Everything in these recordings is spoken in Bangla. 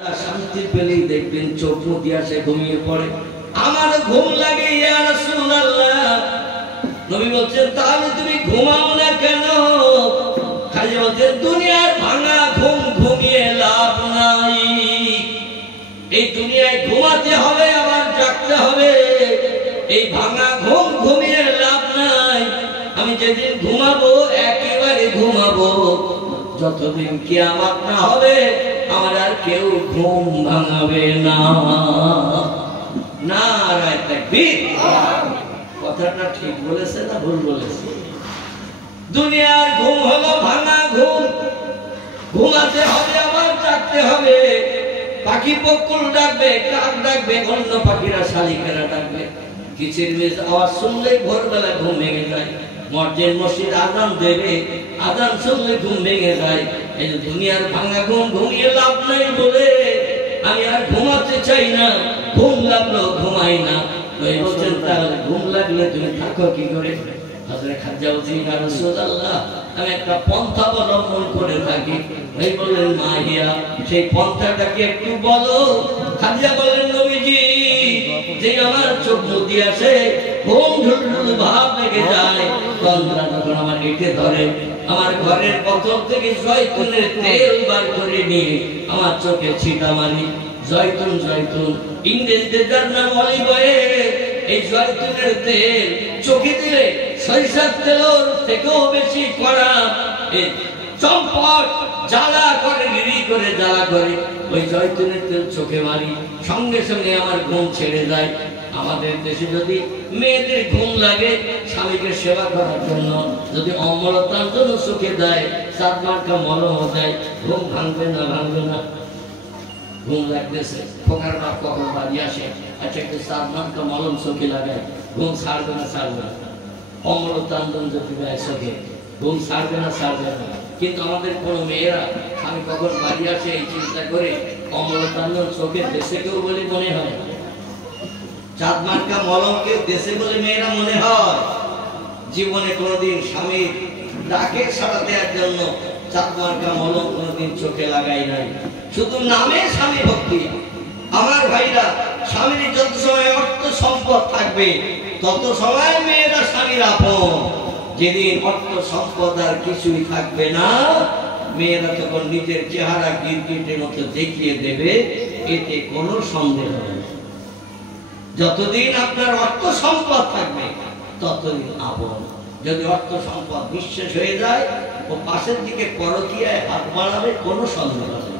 শান্তি পেলেই দেখবেন চোখ মুদি আসে, ঘুমিয়ে পড়ে। আমার ঘুম লাগে ইয়া রাসূলুল্লাহ। নবী বলছেন তাহলে তুমি ঘুমাও না কেন? খালি বলছেন দুনিয়ার ভাঙা ঘুম ঘুমিয়ে লাভ নাই। এই দুনিয়ায় ঘুমাতে হবে আবার জাগতে হবে, এই ভাঙা ঘুম ঘুমিয়ে লাভ নাই। আমি যেদিন ঘুমাবো একেবারে ঘুমাবো, যতদিন কিয়ামত না হবে আমার আর কেউ ঘুম ভাঙাবে না। নারায়ে তাকবীর। কথাটা ঠিক বলেছে না ভুল বলেছে? দুনিয়ার ঘুম হলো ভাঙা ঘুম, ঘুমাতে হবে আবার জাগতে হবে। পাখি বকুল ডাকবে, কাক ডাকবে, অন্য পাখিরা শালিকেরা ডাকবে। কিচিরমিচ আওয়াজ শুনলেই ভোরবেলা ঘুম ভেঙে যায়। মসজিদ মসজিদ আজান দেবে, আজান শুনলে ঘুম ভেঙে যায়। এই যে দুনিয়ার ভাঙা ঘুম ঘুমিয়ে লাভ নাই বলে আমি আর ঘুমাতে চাই না। ঘুম লাগলো ঘুমাই না। ওই বলছেন তাহলে ঘুম লাগলে তুমি থাকো কি করে? হযরত খাদিজা বলছেন ইয়া রাসূলুল্লাহ, আমি একটা পন্থা অবলম্বন করে থাকি। ভাই বললেন মা হিয়া, সেই পন্থাটাকে একটু বলো। খাদিজা বললেন নবীজি, যে আমার চোখ মুদি আসে, ঘুম ঢুলঢুল ভাব লেগে যায়, তন্দ্রা যখন আমার এঁটে ধরে, আমার ঘরের বোতল থেকে জয়তুনের তেল বার করে নিয়ে আমার চোখে ছিটা মারি। জয়তুন জয়তুন ইংরেজিতে যার নাম অলিভ অয়েল। এই জয়তুনের তেল চোখে দিলে সরিষার তেলের থেকেও বেশি কড়া, এই চম্পট জ্বালা করে, গিরি করে জ্বালা করে। ওই জয়তুনের তেল চোখে মারি, সঙ্গে সঙ্গে আমার ঘুম ছেড়ে যায়। আমাদের দেশে যদি মেয়েদের ঘুম লাগে স্বামীকে সেবা করার জন্য, যদি অম্লতার জন্য চোখে দেয়, সাত মার্কা মলম দেয়, ঘুম ভাঙবে না? ভাঙবে না? ঘুম লাগতেছে, ফোকার বাপ কখন বাড়ি আসে, আচ্ছা একটু সাত মার্কা মলম চোখে লাগায়, ঘুম ছাড়বে না? ছাড়বে না? অম্লতাঞ্জন যদি দেয় চোখে, ঘুম ছাড়বে না? ছাড়বে না? কিন্তু আমাদের কোনো মেয়েরা স্বামী কখন বাড়ি আসে এই চিন্তা করে অম্লতাঞ্জন চোখে দেশে কেউ বলে মনে হয়, চাঁদ মার্কা মলমকে দেশে বলে মেয়েরা মনে হয়। জীবনে কোনোদিন স্বামীর ডাকে সাড়া দেওয়ার জন্য চাঁদ মার্কা মলম কোনোদিন চোখে লাগাই নাই, শুধু নামে স্বামী ভক্তি। আমার ভাইরা, স্বামীর যত সময় অর্থ সম্পদ থাকবে তত সময় মেয়েরা স্বামীর আপন। যেদিন অর্থ সম্পদ আর কিছুই থাকবে না, মেয়েরা তখন নিজের চেহারা গিরগিটের মতো দেখিয়ে দেবে, এতে কোনো সন্দেহ নেই। যতদিন আপনার অর্থ সম্পদ থাকবে ততদিন আপন। যদি অর্থ সম্পদ নিঃশেষ হয়ে যায়, ও পাশের দিকে পরকীয়ায় হাত বাড়াবে, কোনো সন্দেহ নেই।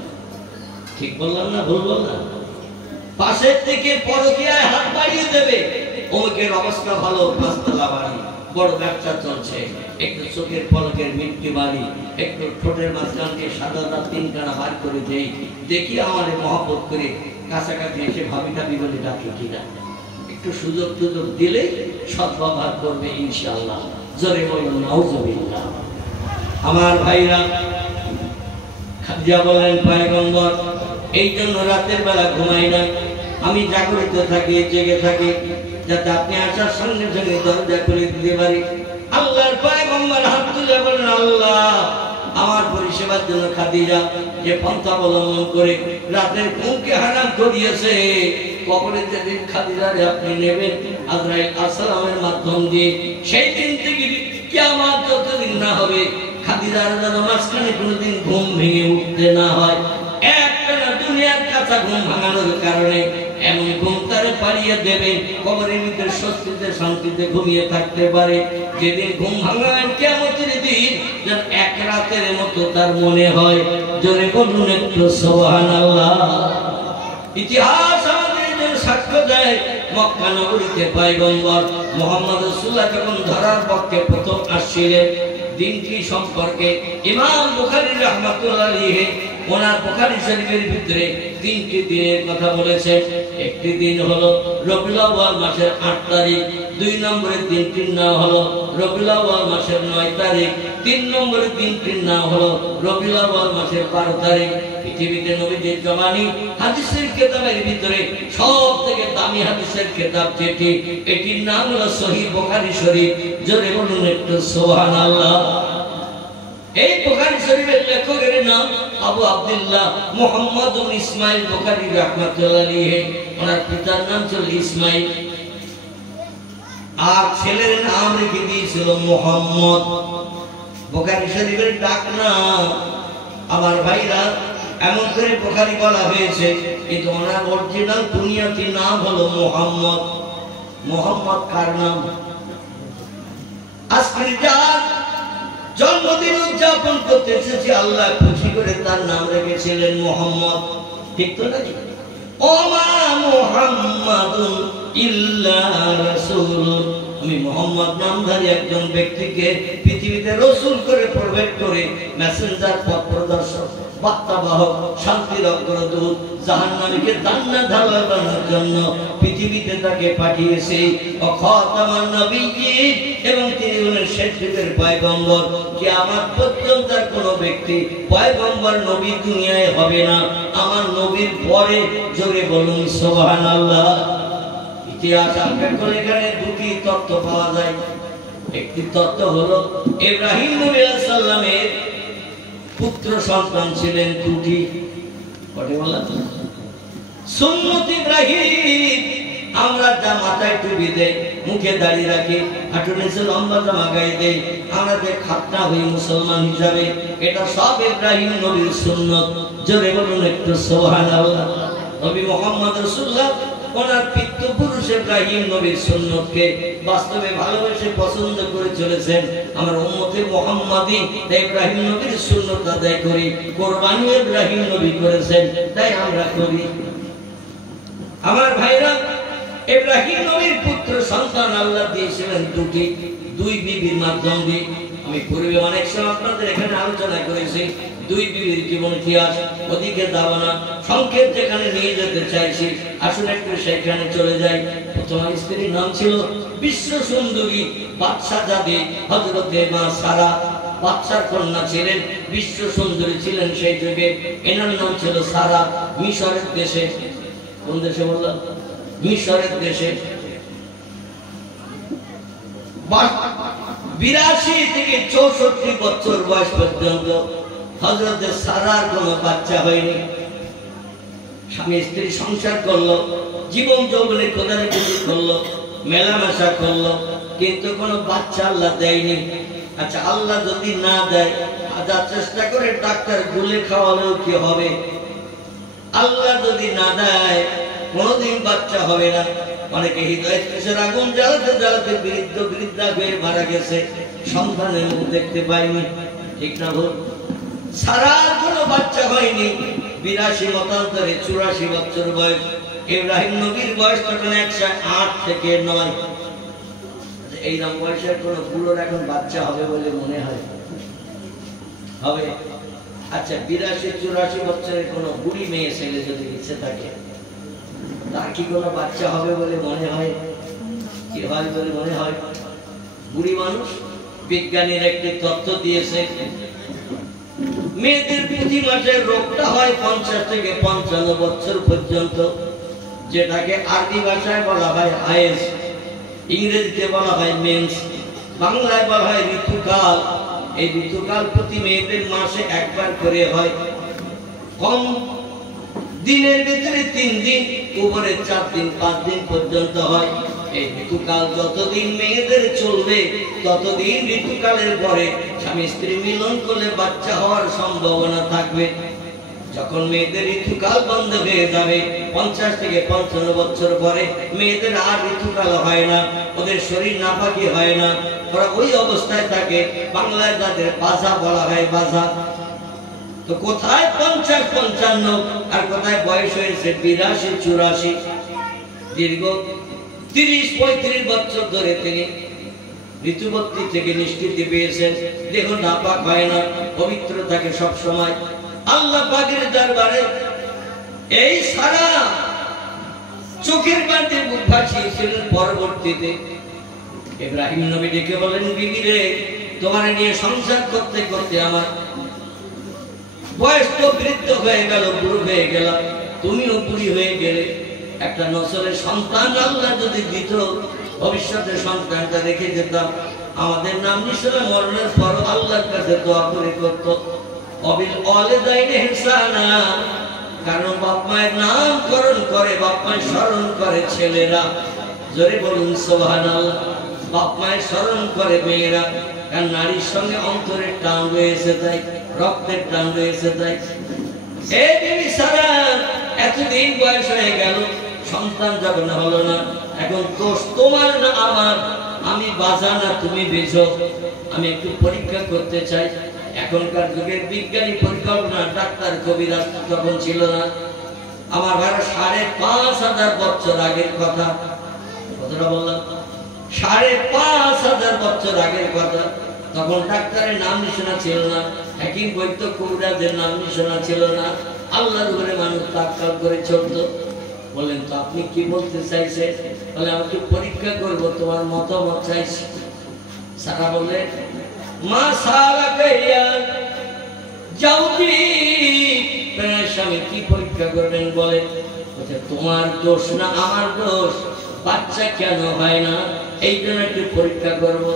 ঠিক বললাম না ভুল বললাম? পাশের দিকে পরকীয়ায় হাত বাড়িয়ে দেবে। অমুকের অবস্থা ভালো, পাঁচতলা বাড়ি, বড় ব্যবসা চলছে, একটু চোখের পলকের মিট্টি বাড়ি, একটু ঠোঁটের মাঝখান দিয়ে সাদা দাঁত তিনখানা বার করে দেই, দেখি আমাদের মহব্বত করে কাছাকাছি এসে ভাবি টাবি বলে ডাকি কিনা। একটু সুযোগ সুযোগ দিলে সদ্ব্যবহার করবে ইনশাআল্লাহ। জোরে বলুন নাউজুবিল্লাহ। আমার ভাইরা, খাদিজা বলেন পয়গম্বর, এই জন্য রাতের বেলা ঘুমাই না, আমি জাগরিত থাকি, জেগে থাকি, যাতে আপনি আসার সঙ্গে সঙ্গে দরজা খুলে দিতে পারি। আল্লাহর পয়গম্বর হাত তুলে বলেন, আল্লাহ আমার পরিষেবার জন্য খাদিজা যে পন্থা অবলম্বন করে রাতের ঘুমকে হারাম করিয়েছে, কবরে যেদিন খাদিজারে আপনি নেবেন আজরাইল আসসালামের মাধ্যম দিয়ে, সেই দিন থেকে কিয়ামত যতদিন না হবে খাদিজার যেন মাঝখানে কোনোদিন ঘুম ভেঙে উঠতে না হয়। একটা দুনিয়ার কাঁচা ঘুম ভাঙানোর কারণে এমন ঘুম তারে পাড়িয়ে দেবেন, কবরের ভিতরে স্বস্তিতে শান্তিতে ঘুমিয়ে থাকতে পারে। যেদিন ঘুম ভাঙাবেন কিয়ামতের দিন, যেন এক রাতের মতো তার মনে হয়। জোরে বলুন একটু সুবহানাল্লাহ। ইতিহাস আমাদের জন্য সাক্ষ্য দেয়, মক্কা নগরীতে পয়গম্বর মুহাম্মদ রাসূলুল্লাহ যখন ধরার পক্ষে প্রথম আসছিলেন, দিনটি সম্পর্কে ইমাম বুখারী রাহমাতুল্লাহ আলাইহি ওনার বুখারী শরীফের ভিতরে তিনটি দিনের কথা বলেছেন। একটি দিন হলো রবিউল আউয়াল মাসের ৮ তারিখ, ২ নম্বরের দিনটির নাম হলো রবিউল আউয়াল মাসের ৯ তারিখ, ৩ নম্বরের দিনটির নাম হলো রবিউল আউয়াল মাসের ১২ তারিখ। পৃথিবীতে নবীজির জমানি হাদিসের কিতাবের ভিতরে সবথেকে দামি হাদিসের কিতাব যেটি, এটির নাম হলো সহিহ বুখারী শরীফ। জোরে বলুন একটু সুবহানাল্লাহ। এই বুখারী শরীফের লেখকের নাম আবু আব্দুল্লাহ মুহাম্মদ ইবনে ইসমাইল বুখারী রাহমাতুল্লাহ আলাইহি, ওনার পিতার নাম ছিল ইসমাইল আর ছেলের নাম রেখে দিয়েছিল মুহাম্মদ। বুখারী শরীফের ডাক নাম। আমার ভাইরা, এমন করে বুখারী বলা হয়েছে, কিন্তু ওনার অরিজিনাল দুনিয়াতে নাম হলো মুহাম্মদ। মুহাম্মদ কার নাম? আজকে যার জন্মদিন উদযাপন করতে এসেছে, আল্লাহ খুশি করে তার নাম রেখেছিলেন মুহাম্মদ। ঠিক তো নাকি? ওমা মুহাম্মাদুন ইল্লা রাসূলুন, আমি মুহাম্মদ নামধারী একজন ব্যক্তিকে পৃথিবীতে রাসূল করে প্রবেশ করে মেসেঞ্জার, পথ প্রদর্শক, বার্তাবাহক, শান্তির অগ্রদূত, জাহান্নামীকে জান্নাত ঢালানোর জন্য পৃথিবীতে তাকে পাঠিয়েছে। ও খাতামান নবিয়্যিন, এবং তিনি হলেন শেষ যুগের পয়গম্বর। কিয়ামত পর্যন্ত আর কোনো ব্যক্তি পয়গম্বর নবী দুনিয়ায় হবে না আমার নবীর পরে। জোরে বলুন সুবহানাল্লাহ। ইতিহাস আপডেট করে এখানে দুটি তথ্য পাওয়া যায়। একটি তথ্য হলো ইব্রাহিম নবী আলাইহিস সালামের পুত্র সন্তান ছিলেন দুটি। কয়টি বললাম? সুন্নত ইব্রাহিম, আমরা যা মাথায় টুপি দেই, মুখে দাড়ি রাখি, হাঁটুর নিচে লম্বা জামা গায়ে দেই, আমরা যে খাতনা হই মুসলমান হিসাবে, এটা সব ইব্রাহিম নবীর সুন্নত। জোরে বলুন একটু সুবহানাল্লাহ। নবী মুহাম্মদ রাসূলুল্লাহ ওনার পিতৃপুরুষ ইব্রাহিম নবীর সুন্নতকে বাস্তবে ভালোবেসে পছন্দ করে চলেছেন। আমার উম্মতে মুহাম্মাদি ইব্রাহিম নবীর সুন্নত আদায় করি, কুরবানি ইব্রাহিম নবী করেছেন, তাই আমরা করি। আমার ভাইরা, ইব্রাহিম নবীর পুত্র সন্তান আল্লাহ দিয়েছিলেন দুটি, দুই বিবির মাধ্যম দিয়ে। আমি পূর্বে অনেক সময় আপনাদের এখানে আলোচনা করেছি দুই বিবির জীবন ইতিহাস, ওদিকে যাব না, সংক্ষেপ যেখানে নিয়ে যেতে চাইছি আসুন একটু সেখানে চলে যাই। প্রথম স্ত্রীর নাম ছিল বিশ্ব সুন্দরী বাদশাহজাদী হযরতে মা সারা। বাদশার কন্যা ছিলেন, বিশ্ব সুন্দরী ছিলেন সেই যুগে। এনার নাম ছিল সারা। মিশরের দেশে, কোন দেশে বললাম? মিশরের দেশে 82 থেকে 64 বছর বয়স পর্যন্ত হযরতে সারার কোনো বাচ্চা হয়নি। স্বামী স্ত্রী সংসার করলো, জীবন যৌবনে কোদাকুতি করলো, মেলামেশা করলো, কিন্তু কোনো বাচ্চা আল্লাহ দেয়নি। আচ্ছা, আল্লাহ যদি না দেয়, হাজার চেষ্টা করে ডাক্তার গুলে খাওয়ালেও কি হবে? আল্লাহ যদি না দেয়, কোনোদিন বাচ্চা হবে না। অনেকে হৃদয় স্পর্শের আগুন জ্বালাতে জ্বালাতে বৃদ্ধ বৃদ্ধা হয়ে মারা গেছে, সন্তানের মুখ দেখতে পাইনি। ঠিক না ভুল? সারা কোনো বাচ্চা হয়নি। 82 মতান্তরে 84 বছর বয়স। ইব্রাহিম নবীর বয়স তখন 108 থেকে 9। এইরকম বয়সের কোন বুড়োর এখন বাচ্চা হবে বলে মনে হয়? হবে? আচ্ছা, 82-84 বছরের কোন বুড়ি মেয়ে ছেলে যদি ইচ্ছে থাকে, তার কি কোনো বাচ্চা হবে বলে মনে হয়? কি হয় বলে মনে হয়? বুড়ি মানুষ। বিজ্ঞানীর একটি তথ্য দিয়েছে, মেয়েদের প্রতি মাসে রোগটা হয় 50 থেকে 55 বছর পর্যন্ত, যেটাকে আরবি ভাষায় বলা হয় হায়েজ, ইংরেজিতে বলা হয় মেন্স, বাংলায় বলা হয় ঋতুকাল। এই ঋতুকাল প্রতি মেয়েদের মাসে একবার করে হয়। কম দিনের ভিতরে 3 দিন, উপরে 4 দিন 5 দিন পর্যন্ত হয়। এই ঋতুকাল যতদিন মেয়েদের চলবে, ততদিন ঋতুকালের পরে স্বামী স্ত্রী মিলন করলে বাচ্চা হওয়ার সম্ভাবনা থাকবে। যখন মেয়েদের ঋতুকাল বন্ধ হয়ে যাবে, 50 থেকে 55 বছর পরে মেয়েদের আর ঋতুকাল হয় না, ওদের শরীর নাপাকি হয় না, ওরা ওই অবস্থায় থাকে। বাংলায় যাদের বাজা বলা হয়, বাজা। তো কোথায় 50-55 আর কোথায় বয়স হয়েছে 82-84। দীর্ঘ 30-35 বছর ধরে তিনি ঋতুবতী থেকে নিষ্কৃতি পেয়েছেন। দেখুন, নাপাক হয় না, পবিত্র থাকে সব সময়। আল্লাহ পাকের দরবারে এই সারা চোখের পানিতে বুক ভাসিয়েছিলেন। পরবর্তীতে ইব্রাহিম নবী ডেকে বলেন, বিবি রে, তোমার নিয়ে সংসার করতে করতে আমার বয়স তো বৃদ্ধ হয়ে গেল, বুড়ো হয়ে গেল, তুমিও বুড়ি হয়ে গেলে। একটা নসলের সন্তান আল্লাহ যদি দিত, ভবিষ্যতে সন্তানটা রেখে যেতাম, আমাদের নাম নিশ্চয় মরণের পর আল্লাহর কাছে দোয়া করে করত। অবিল ওয়ালিদাইনি ইহসানা, কারণ বাপ মায়ের নামকরণ করে, বাপ মায়ের স্মরণ করে ছেলেরা, জোরে বলুন সুবহানাল্লাহ। বাপ মায়ের স্মরণ করে মেয়েরা, কারণ নারীর সঙ্গে অন্তরের টান রয়েছে তাই, রক্তের টান রয়েছে তাই। এই বিবি সারা এতদিন বয়স হয়ে গেল, সন্তান যখন হলো না, এখন দোষ তোমার না আমার, আমি বাজা না তুমি বেজো, আমি একটু পরীক্ষা করতে চাই। এখনকার যুগের বিজ্ঞানী পরিকল্পনা, ডাক্তার কবিরাজ তখন ছিল না। আমার ভাড়া 5,500 বছর আগের কথা, কতটা বললাম? 5,500 বছর আগের কথা। তখন ডাক্তারের নাম নিশানা ছিল না, হাকিম বৈদ্য কবিরাজের নাম নিশানা ছিল না। আল্লাহর উপরে মানুষ তাক্কাল করে চলতো। বলেন তো আপনি কি বলতে চাইছে? বলে আমি একটু পরীক্ষা করবো, তোমার মতামত চাইছি। সারা বলে মা সারা স্বামী কি পরীক্ষা করবেন বলে? তোমার দোষ না আমার দোষ, বাচ্চা কেন হয় না এই জন্য একটু পরীক্ষা করবো।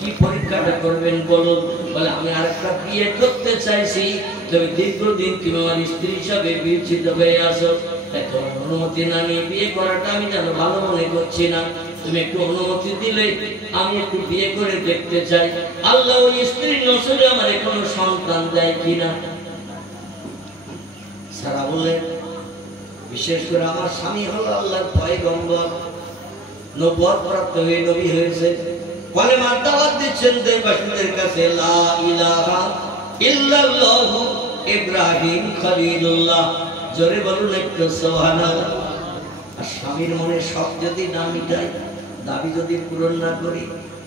কি পরীক্ষাটা করবেন বলুন? বলে আমি আরেকটা বিয়ে করতে চাইছি, তবে দীর্ঘদিন তুমি আমার স্ত্রী হিসাবে বিচ্ছিন্ন হয়ে আসো, তাই তোমার অনুমতি না নিয়ে বিয়ে করাটা আমি যেন ভালো মনে করছি না। তুমি একটু অনুমতি দিলে আমি একটু বিয়ে করে দেখতে চাই, আল্লাহ ওই স্ত্রীর নজরে আমার কোনো সন্তান দেয় কিনা। সারা বলে বিশেষ করে আমার স্বামী হলো আল্লাহর পয়গম্বর, নবুয়ত প্রাপ্ত হয়ে নবী হয়েছে, কলেমার দাওয়াত দিচ্ছেন দেশবাসীদের কাছে, লা ইলাহা ইল্লাল্লাহ ইব্রাহিম খলিলুল্লাহ। জোরে বলুন একটু সুবহানাল্লাহ। আর স্বামীর মনে সব যদি না মিটাই, দাবি যদি পূরণ না করি,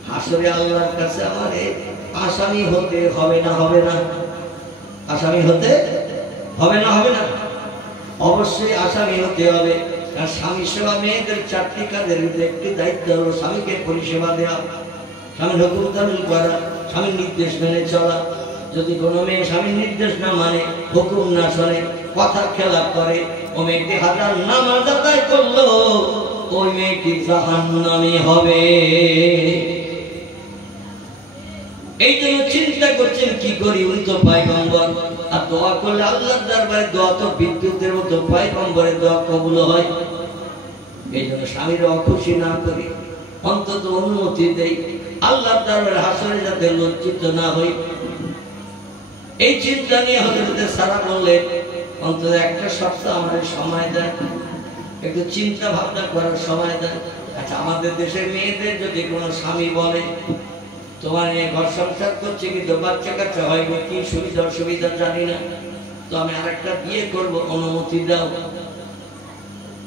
হাসরে আল্লাহর কাছে আমারে আসামি হতে হবে না? হবে না? আসামি হতে হবে না? হবে না? অবশ্যই আসামি হতে হবে। আর স্বামী সেবা মেয়েদের 4টি কাজের ভিতরে একটি দায়িত্ব হলো স্বামীকে পরিষেবা দেওয়া, স্বামীর হুকুম তামিল করা, স্বামীর নির্দেশ মেনে চলা। যদি কোনো মেয়ে স্বামীর নির্দেশ না মানে, হুকুম না শোনে, কথা খেলাপ করে, ও মেয়েটি 1000 নামাজ আদায় করলো, ওই মেয়েটি জাহান্নামী হবে। এই জন্য চিন্তা করছেন কি করি, উনি তো পয়গম্বর, আর দোয়া করলে আল্লাহর দরবারে দোয়া তো বিদ্যুতের মতো, পয়গম্বরের দোয়া কবুল হয়। এই জন্য স্বামীর অখুশি না করি, অন্তত অনুমতি দেই, আল্লাহর দরবারে হাসরে যাতে লজ্জিত না হই। এই চিন্তা নিয়ে হযরত সারা বললেন অন্তত একটা সপ্তাহ আমাদের সময় দেন, একটু চিন্তা ভাবনা করার সময় দেন। আচ্ছা, আমাদের দেশের মেয়েদের যদি কোনো স্বামী বলে তোমার নিয়ে ঘর সংসার করছে কিন্তু বাচ্চা কাচ্চা হয়, কি সুবিধা অসুবিধা জানি না, তো আমি আরেকটা বিয়ে করব, অনুমতি দাও,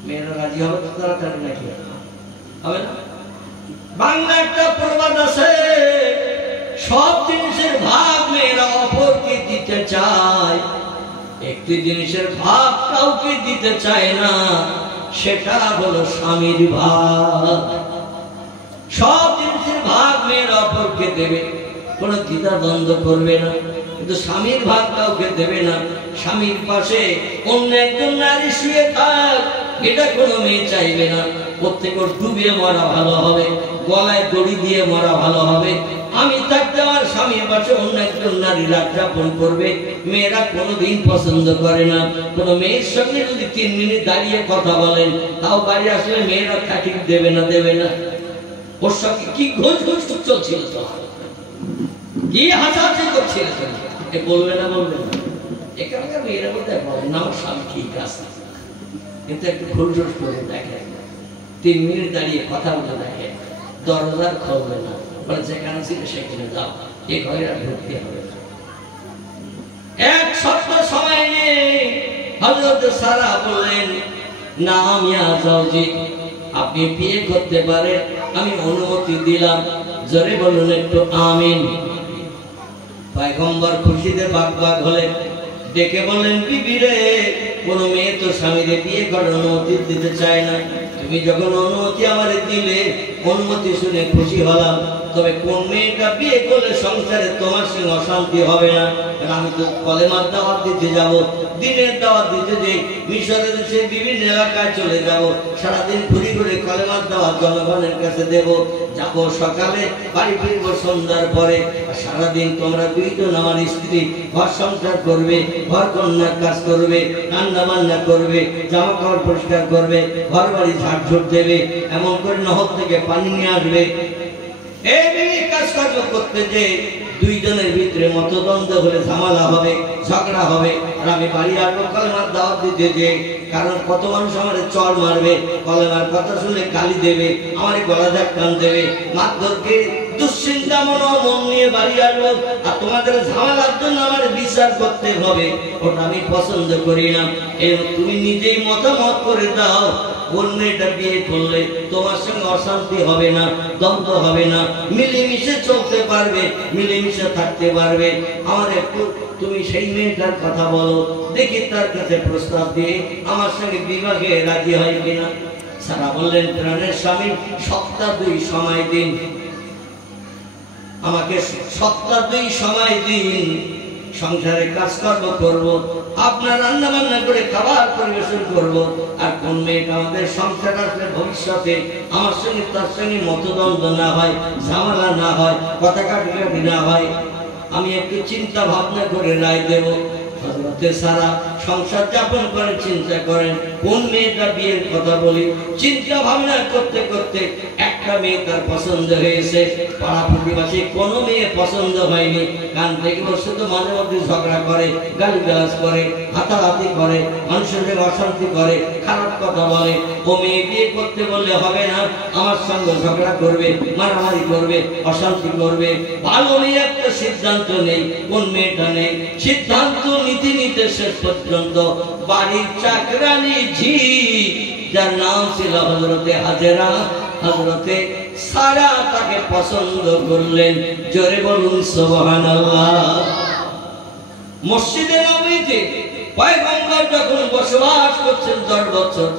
মেয়েরা রাজি হবে তো তাড়াতাড়ি? নাকি হবে না? বাংলা একটা প্রবাদ আছে, সব জিনিসের ভাগ মেয়েরা অপরকে দিতে চায়, একটি জিনিসের ভাগ কাউকে দিতে চায় না, সেটা হলো স্বামীর ভাগ। সব জিনিসের ভাগ মেয়েরা অপরকে দেবে, কোনো দ্বিধা দ্বন্দ্ব করবে না, কিন্তু স্বামীর ভাগ কাউকে দেবে না। স্বামীর পাশে অন্য একজন নারী শুয়ে থাক, এটা কোনো মেয়ে চাইবে না। প্রত্যেক ডুবিয়ে মরা ভালো হবে, গলায় দড়ি দিয়ে মরা ভালো হবে। আমি থাকতে আমার স্বামীর পাশে অন্য একজন নারী রাত যাপন করবে, মেয়েরা কোনোদিন পছন্দ করে না। কোনো মেয়ের সঙ্গে যদি 3 মিনিট দাঁড়িয়ে কথা বলেন, তাও বাড়ি আসলে মেয়েরা খাটিক দেবে না? দেবে না? ওর সঙ্গে কি ঘোষ ঘোষ চলছিল, তো কি হাসাহাসি করছিল, বলবে না? বলবে না? এখানকার মেয়েরা বলতে বলেন না আমার স্বামী ঠিক আছে, কিন্তু একটু ঘোষ ঘোষ করে দেখে, 3 মিনিট দাঁড়িয়ে কথা বলে দেখে, দরজা খুলবে না, বলে যেখানে ছিল সেখানে যাও, এ ঘরে আর ঢুকতে হবে না। এক সপ্তাহ সময় নিয়ে হযরত সারা বললেন, না মিয়া জাওজি, আপনি বিয়ে করতে পারেন, আমি অনুমতি দিলাম। জোরে বলুন একটু আমিন। পয়গম্বর খুশিতে বাগবাগ হলেন, ডেকে বললেন, বিবি রে, কোন মেয়ে তো স্বামীকে বিয়ে করার অনুমতি দিতে চায় না, তুমি যখন অনুমতি আমারে দিলে, অনুমতি শুনে খুশি হলাম। তবে কোন মেয়েটা বিয়ে করলে সংসারে তোমার সঙ্গে অশান্তি হবে না? আমি তো কলেমার দাওয়াত দিতে যাব, দিনের দাওয়াত দিতে যে মিশরের দেশে বিভিন্ন এলাকায় চলে যাব, সারাদিন ঘুরে ঘুরে কলেমার দাওয়াত জনগণের কাছে দেব। যাবো সকালে, বাড়ি ফিরবো সন্ধ্যার পরে। সারাদিন তোমরা দুইজন আমার স্ত্রী ঘর সংসার করবে, ঘর কন্যার কাজ করবে, রান্না বান্না করবে, জামা কাপড় পরিষ্কার করবে, ঘর বাড়ি ঝাড়ঝুট দেবে, এমন করে নহর থেকে পানি নিয়ে আসবে। এই কাজকর্ম করতে যে দুইজনের ভিতরে মতদ্বন্দ্ব হলে ঝামেলা হবে, ঝগড়া হবে। আর আমি বাড়ি আসবো কলেমার দাওয়াত দিতে যে, কারণ কত মানুষ আমার চর মারবে, কলেমার কথা শুনে গালি দেবে, আমার গলা ধাক্কান দেবে, মারধরকে দুশ্চিন্তা মন নিয়ে বাড়ি আসবো। আর তোমাদের ঝামেলার জন্য আমার বিচার করতে হবে, ওটা আমি পছন্দ করি না। তুমি নিজেই মতামত করে দাও, কোন মেয়েটা বিয়ে করলে তোমার সঙ্গে অশান্তি হবে না, দ্বন্দ্ব হবে না, মিলেমিশে চলতে পারবে, মিলেমিশে থাকতে পারবে। আমার একটু তুমি সেই মেয়েটার কথা বলো, দেখি তার কাছে প্রস্তাব দিয়ে আমার সঙ্গে বিবাহে রাজি হয় কিনা। সারা বললেন, প্রাণের স্বামী সপ্তাহ 2 সময় দিন, আমাকে সপ্তাহ 2 সময় দিন, সংসারে কাজকর্ম করব, আপনার রান্না বান্না করে খাবার পরিবেশন করব। আর কোন মেয়েটা আমাদের সংসার আসলে ভবিষ্যতে আমার সঙ্গে তার সঙ্গে মতদ্বন্দ্ব না হয়, ঝামেলা না হয়, কথা কাটাকাটি না হয়, আমি একটু চিন্তা ভাবনা করে রায় দেব। হযরতে সারা সংসার যাপন করে চিন্তা করেন কোন মেয়েটা বিয়ের কথা বলি। চিন্তা ভাবনা করতে করতে একটা মেয়ে তার পছন্দ হয়েছে, পাড়া প্রতিবাসী কোনো মেয়ে পছন্দ হয়নি। কান থেকে বসে তো মাঝে মধ্যে ঝগড়া করে, গালিগালাজ করে, হাতাহাতি করে, মানুষের সঙ্গে অশান্তি করে, খারাপ কথা বলে। ও মেয়ে বিয়ে করতে বললে হবে না, আমার সঙ্গে ঝগড়া করবে, মারামারি করবে, অশান্তি করবে। ভালো মেয়ে একটা সিদ্ধান্ত নেই, কোন মেয়েটা নেই। সিদ্ধান্ত নীতি নিতে শেষ পর্যন্ত বাড়ির চাকরানি ঝি, যার নাম ছিল হযরতে হাজেরা, হযরতে সারা তাকে পছন্দ করলেন। জোরে বলুন সুবহানাল্লাহ। মসজিদে নববীতে পয়গম্বর যখন বসবাস করছেন 10 বছর,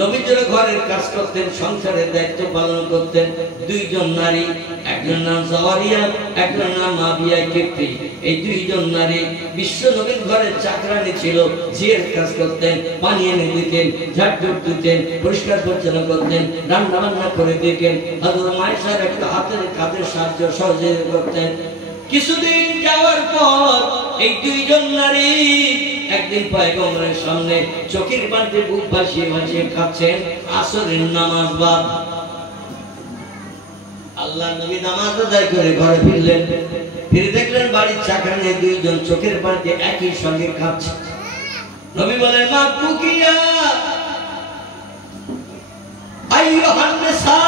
নবীজির ঘরের কাজ করতেন, সংসারের দায়িত্ব পালন করতেন। 2 জন নারী, একজন নাম জাওয়ারিয়া, একজন নাম মাবিয়া কিপ্তি। এই 2 জন নারী বিশ্ব নবীর ঘরের চাকরানি ছিল, ঝিয়ের কাজ করতেন, পানি এনে দিতেন, ঝাড়ঝুট দিতেন, পরিষ্কার পরিচ্ছন্ন করতেন, রান্না বান্না করে দিতেন। হযরত মায়েশার একটা হাতের কাজের সাহায্য সহযোগিতা করতেন। কিছুদিন যাওয়ার পর এই 2 জন নারী একদিন পয়গম্বরের সামনে চোখের পানিতে বুক ভাসিয়ে ভাসিয়ে খাচ্ছেন। আসরের নামাজ বাদ, আল্লাহ নবী নামাজ আদায় করে ঘরে ফিরলেন। ফিরে দেখলেন বাড়ির চাকরানি 2 জন চোখের পানিতে একই সঙ্গে খাচ্ছে। নবী বলেন, মা কুকিয়া আইয়ুহান নিসা,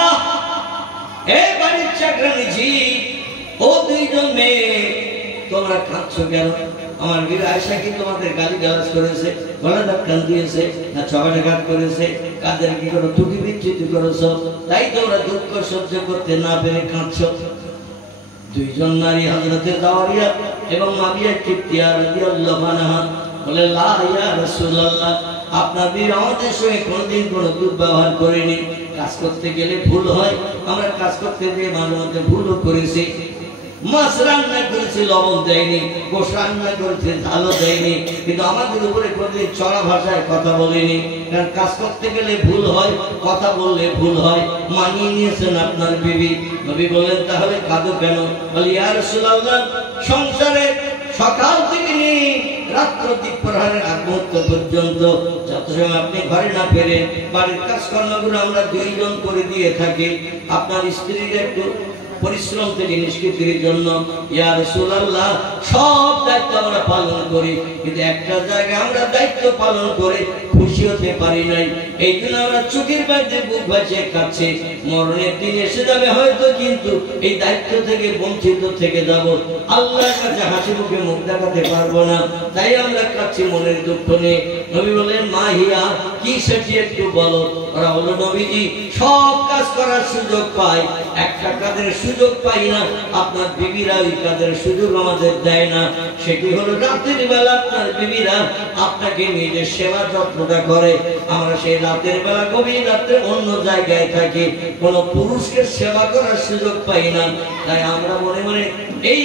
এ বাড়ির চাকরানি জি, ও 2 জন মেয়ে, তোমরা খাচ্ছো কেন? আমার বিবি আয়েশা কি তোমাদের গালিগালাজ করেছে, গলা ধাক্কান দিয়েছে, না ঝগড়াঘাট করেছে, কাদের কি কোনো ত্রুটি বিচ্যুতি করেছো, তাই তোমরা দুঃখ সহ্য করতে না পেরে কাঁদছো? 2 জন নারী হযরতে জাওয়ারিয়া এবং মাবিয়া কিপ্তিয়া রাদিয়াল্লাহু আনহা বলে, লা ইয়া রাসূলুল্লাহ, আপনার বিবি আমাদের সঙ্গে কোনোদিন কোনো দুর্ব্যবহার করেনি। কাজ করতে গেলে ভুল হয়, আমরা কাজ করতে গিয়ে মাঝে মধ্যে ভুলও করেছি। মাছ রান্না করেছে, লবণ দেয়নি, গোশ রান্না করেছে, ঝালও দেয়নি, কিন্তু আমাদের উপরে কোনোদিন চড়া ভাষায় কথা বলেনি। কারণ কাজ করতে গেলে ভুল হয়, কথা বললে ভুল হয়। মানিয়ে নিয়েছেন আপনার বিবি। নবী বলেন, তাহলে কাঁদো কেন? বলি, ইয়া রাসূলুল্লাহ, সংসারে সকাল থেকে নিয়ে রাত্র দ্বীপ্রহরের আগ মুহূর্ত পর্যন্ত যত সময় আপনি ঘরে না ফেরেন, বাড়ির কাজকর্মগুলো আমরা 2 জন করে দিয়ে থাকি। আপনার স্ত্রীর একটু পরিশ্রম থেকে নিষ্কৃতির জন্য, ইয়া রাসূলুল্লাহ, সব দায়িত্ব আমরা পালন করি, কিন্তু একটা জায়গায় আমরা দায়িত্ব পালন করে খুশি হতে পারি নাই। এই জন্য আমরা চোখের পানিতে বুক ভাসিয়ে কাঁদছি। মরণের দিন এসে যাবে হয়তো, কিন্তু এই দায়িত্ব থেকে বঞ্চিত থেকে যাব, আল্লাহর কাছে হাসি মুখে মুখ দেখাতে পারবো না, তাই আমরা কাঁদছি মনের দুঃখ নিয়ে। নবী বলেন, মা হিয়া, কি সেটি একটু বলো। ওরা বলল, নবীজি, সব কাজ করার সুযোগ পাই, একটা কাজের সুযোগ পাই না, আপনার বিবিরা ওই কাজের সুযোগ আমাদের দেয় না। সেটি হলো রাতের বেলা আপনার বিবিরা আপনাকে নিজের সেবা যত্নটা করে, আমরা সেই রাতের বেলা গভীর রাতে অন্য জায়গায় থাকি, কোন পুরুষকে সেবা করার সুযোগ পাই না। তাই আমরা মনে মনে এই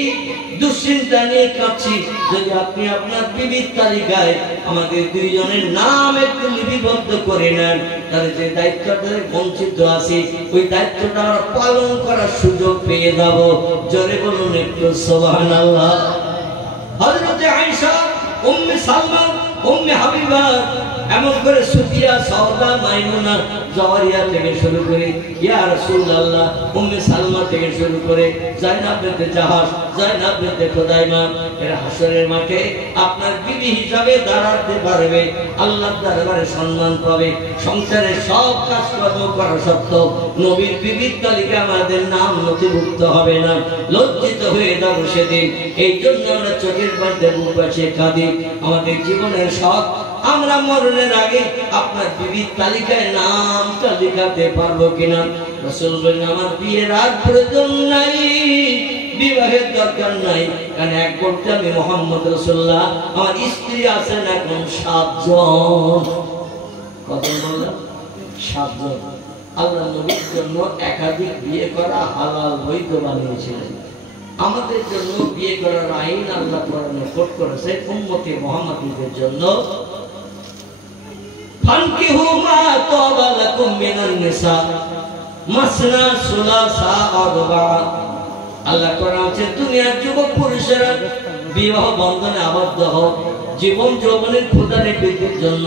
দুশ্চিন্তা নিয়ে কাঁদছি, যদি আপনি আপনার বিবির তালিকায় আমাদের দুইজনের নাম একটু লিপিবদ্ধ করে নেন, তাহলে যে দায়িত্বটা বঞ্চিত আছি ওই দায়িত্বটা আমরা পালন করার সুযোগ পেয়ে যাব। জোরে বলুন একটু সুবহানাল্লাহ। হযরত আয়েশা, উম্মে সালমা, উম্মে হাবিবা, এমন করে সুফিয়া, সাউদা, মাইমুনা, জাওয়ারিয়া থেকে শুরু করে ইয়া রাসূলুল্লাহ, উম্মে সালমা থেকে শুরু করে যায়নাব বিনতে জাহাশ, যায়নাব বিনতে খুদাইমা, এরা হাসরের মাঠে আপনার বিবি হিসাবে দাঁড়াতে পারবে, আল্লাহর দরবারে সম্মান পাবে। সংসারের সব কাজকর্ম করা সত্ত্বেও নবীর বিবির তালিকায় আমাদের নাম নথিভুক্ত হবে না, লজ্জিত হয়ে যাব সেদিন। এই জন্য আমরা চোখের পানিতে বুক বাঁচিয়ে কাঁদি। আমাদের জীবনের সব আমরা মরণের আগে আপনার বিবির তালিকায় নামটা লিখাতে পারবো কিনা? রাসূল বলেন, আমার বিয়ের আর প্রয়োজন নাই, বিবাহের দরকার নাই, কারণ এক বলতে আমি মুহাম্মদ রাসূলুল্লাহ, আমার স্ত্রী আছেন এখন 7 জন। কত বললাম? 7 জন। আল্লাহ নবীর জন্য একাধিক বিয়ে করা হালাল বৈধ বানিয়েছিলেন। আমাদের জন্য বিয়ে করার আইন আল্লাহ কোরআনে কোট করেছে উম্মতে মুহাম্মাদীদের জন্য। ফানকিহু মা তাবা লাকুম মিনান নিসা মাসনা সুলাসা আরবা। আল্লাহ কোরআনে দুনিয়ার যুবক পুরুষেরা বিবাহ বন্ধনে আবদ্ধ হও, জীবন যৌবনের খোদানে বৃদ্ধির জন্য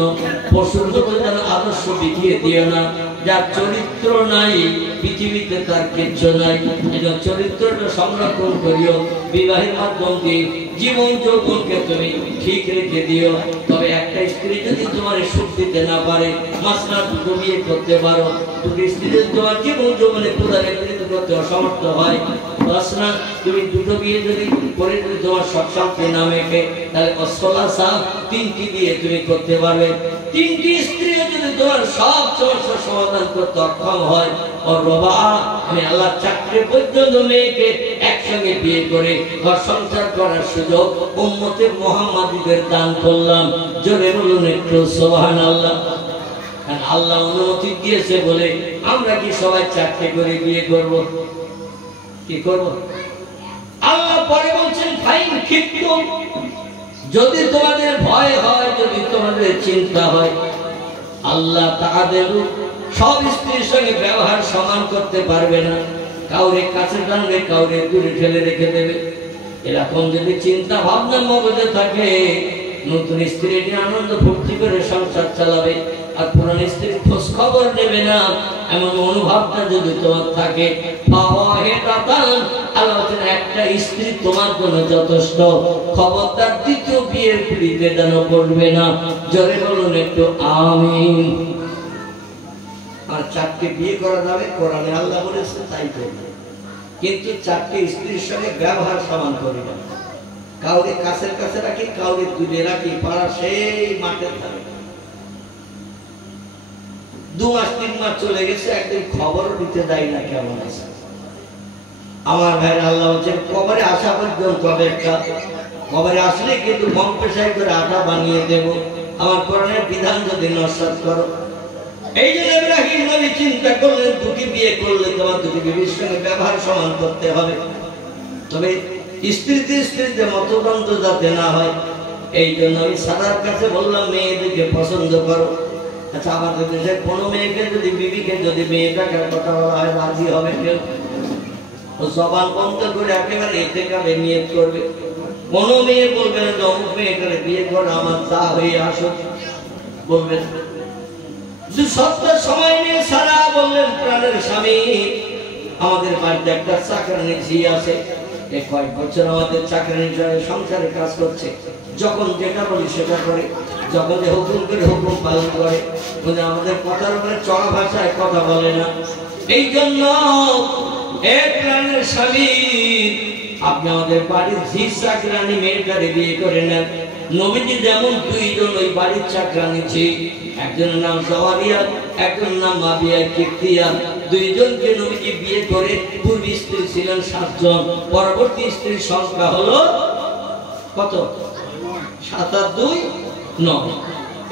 পশুর যেন আদর্শ বিকিয়ে দিও না। যার চরিত্র নাই পৃথিবীতে তার কিচ্ছু নাই। এই চরিত্রটা সংরক্ষণ করিও, বিবাহের মাধ্যম দিয়ে জীবন যৌবনকে তুমি ঠিক রেখে দিও। তবে একটা স্ত্রী যদি তোমার সুখ দিতে না পারে, মাসনা দুটো বিয়ে করতে পারো। দুটো স্ত্রী যদি তোমার জীবন যৌবনে খোদানে বৃদ্ধি করতে অসমর্থ হয়, মাসনা তুমি দুটো বিয়ে যদি করে যদি তোমার সবসমকে না মেখে, তাহলে অসলাসা 3টি বিয়ে তুমি করতে পারবে। 3টি স্ত্রী যদি তোমার সব সমস্যার সমাধান করতে অক্ষম হয়, ও রবা, আমি আল্লাহ 4টে পর্যন্ত মেয়েকে একসঙ্গে বিয়ে করে ঘর সংসার করার সুযোগ উম্মতে মুহাম্মাদীদের দান করলাম। জোরে বলুন একটু সুবহানাল্লাহ। কারণ আল্লাহ অনুমতি দিয়েছে বলে আমরা কি সবাই 4টে করে বিয়ে করব? কি করব? আল্লাহ পরে বলছেন, ফাইন খিফতুম, যদি তোমাদের ভয় হয়, যদি তোমাদের চিন্তা হয়, আল্লাহ তাআদেরু, সব স্ত্রীর সঙ্গে ব্যবহার সমান করতে পারবে না, কাউরে কাছে টানবে, কাউরে দূরে ঠেলে রেখে দেবে। এরকম যদি চিন্তা ভাবনা মগজে থাকে, নতুন স্ত্রী নিয়ে আনন্দ ফুর্তি করে সংসার চালাবে, আর পুরান স্ত্রীর খোঁজ খবর নেবে না, এমন অনুভাবটা যদি তোমার থাকে, একটা স্ত্রী তোমার জন্য যথেষ্ট। খবরদার দ্বিতীয় বিয়ের পিড়িতে যেন পড়বে না। জোরে বলুন একটু আমিন। আর 4টে বিয়ে করা যাবে, কোরআনে আল্লাহ বলেছে তাই করবে, কিন্তু 4টে স্ত্রীর সঙ্গে ব্যবহার সমান করি না। কাউরে কাছের কাছে রাখি, কাউরে দূরে রাখি, পাড়া সেই মাঠে থাকে। 2 মাস 3 মাস চলে গেছে, একদিন খবরও দিতে দেয় না কেমন আছে। আমার ভাইরা, আল্লাহ বলছেন কবরে আসা পর্যন্ত অপেক্ষা, কবরে আসলে কিন্তু কম পেশায় করে আটা বানিয়ে দেব। আমার কোরআনের বিধান যদি নস্যাৎ করো। এই জন্য ইব্রাহিম নবী চিন্তা করলেন, 2টি বিয়ে করলে তোমার 2টি বিবির সঙ্গে ব্যবহার সমান করতে হবে, তবে স্ত্রীতে মতদ্বন্দ্ব যাতে না হয়। এই জন্য আমি সাদার কাছে বললাম, মেয়েদেরকে পছন্দ করো। আচ্ছা, আমাদের দেশে কোনো মেয়েকে যদি বিবিকে যদি মেয়ে দেখার কথা বলা হয়, রাজি হবে কেউ? ও জবান বন্ধ করে একেবারে এতে কাবে নিয়ত করবে। কোনো মেয়ে বলবে না অমুক মেয়েটারে বিয়ে করে আমার চা হয়ে আসো, বলবে না। সত্য সময় নিয়ে সারা বললেন, প্রাণের স্বামী, আমাদের বাড়িতে একটা চাকরানি ঝি আছে, কয়েক বছর আমাদের চাকরানি সংসারে কাজ করছে। যখন যেটা বলি সেটা করে, যখন যে হুকুম করে হুকুম পালন করে, আমাদের কথার উপরে চড়া ভাষায় কথা বলে না। এই জন্য প্রাণের স্বামী, আপনি আমাদের বাড়ির ঝি চাকরানি মেয়েটারে বিয়ে করে নেন। নবীজি যেমন 2 জন ওই বাড়ির চাকরানি ঝি, একজনের নাম জাওয়ারিয়া, একজনের নাম মাবিয়া কিপ্তিয়া, 2 জনকে নবীজি বিয়ে করে পূর্বী স্ত্রী ছিলেন 7 জন। পরবর্তী স্ত্রীর সংখ্যা হলো কত? 7 আর 2 9।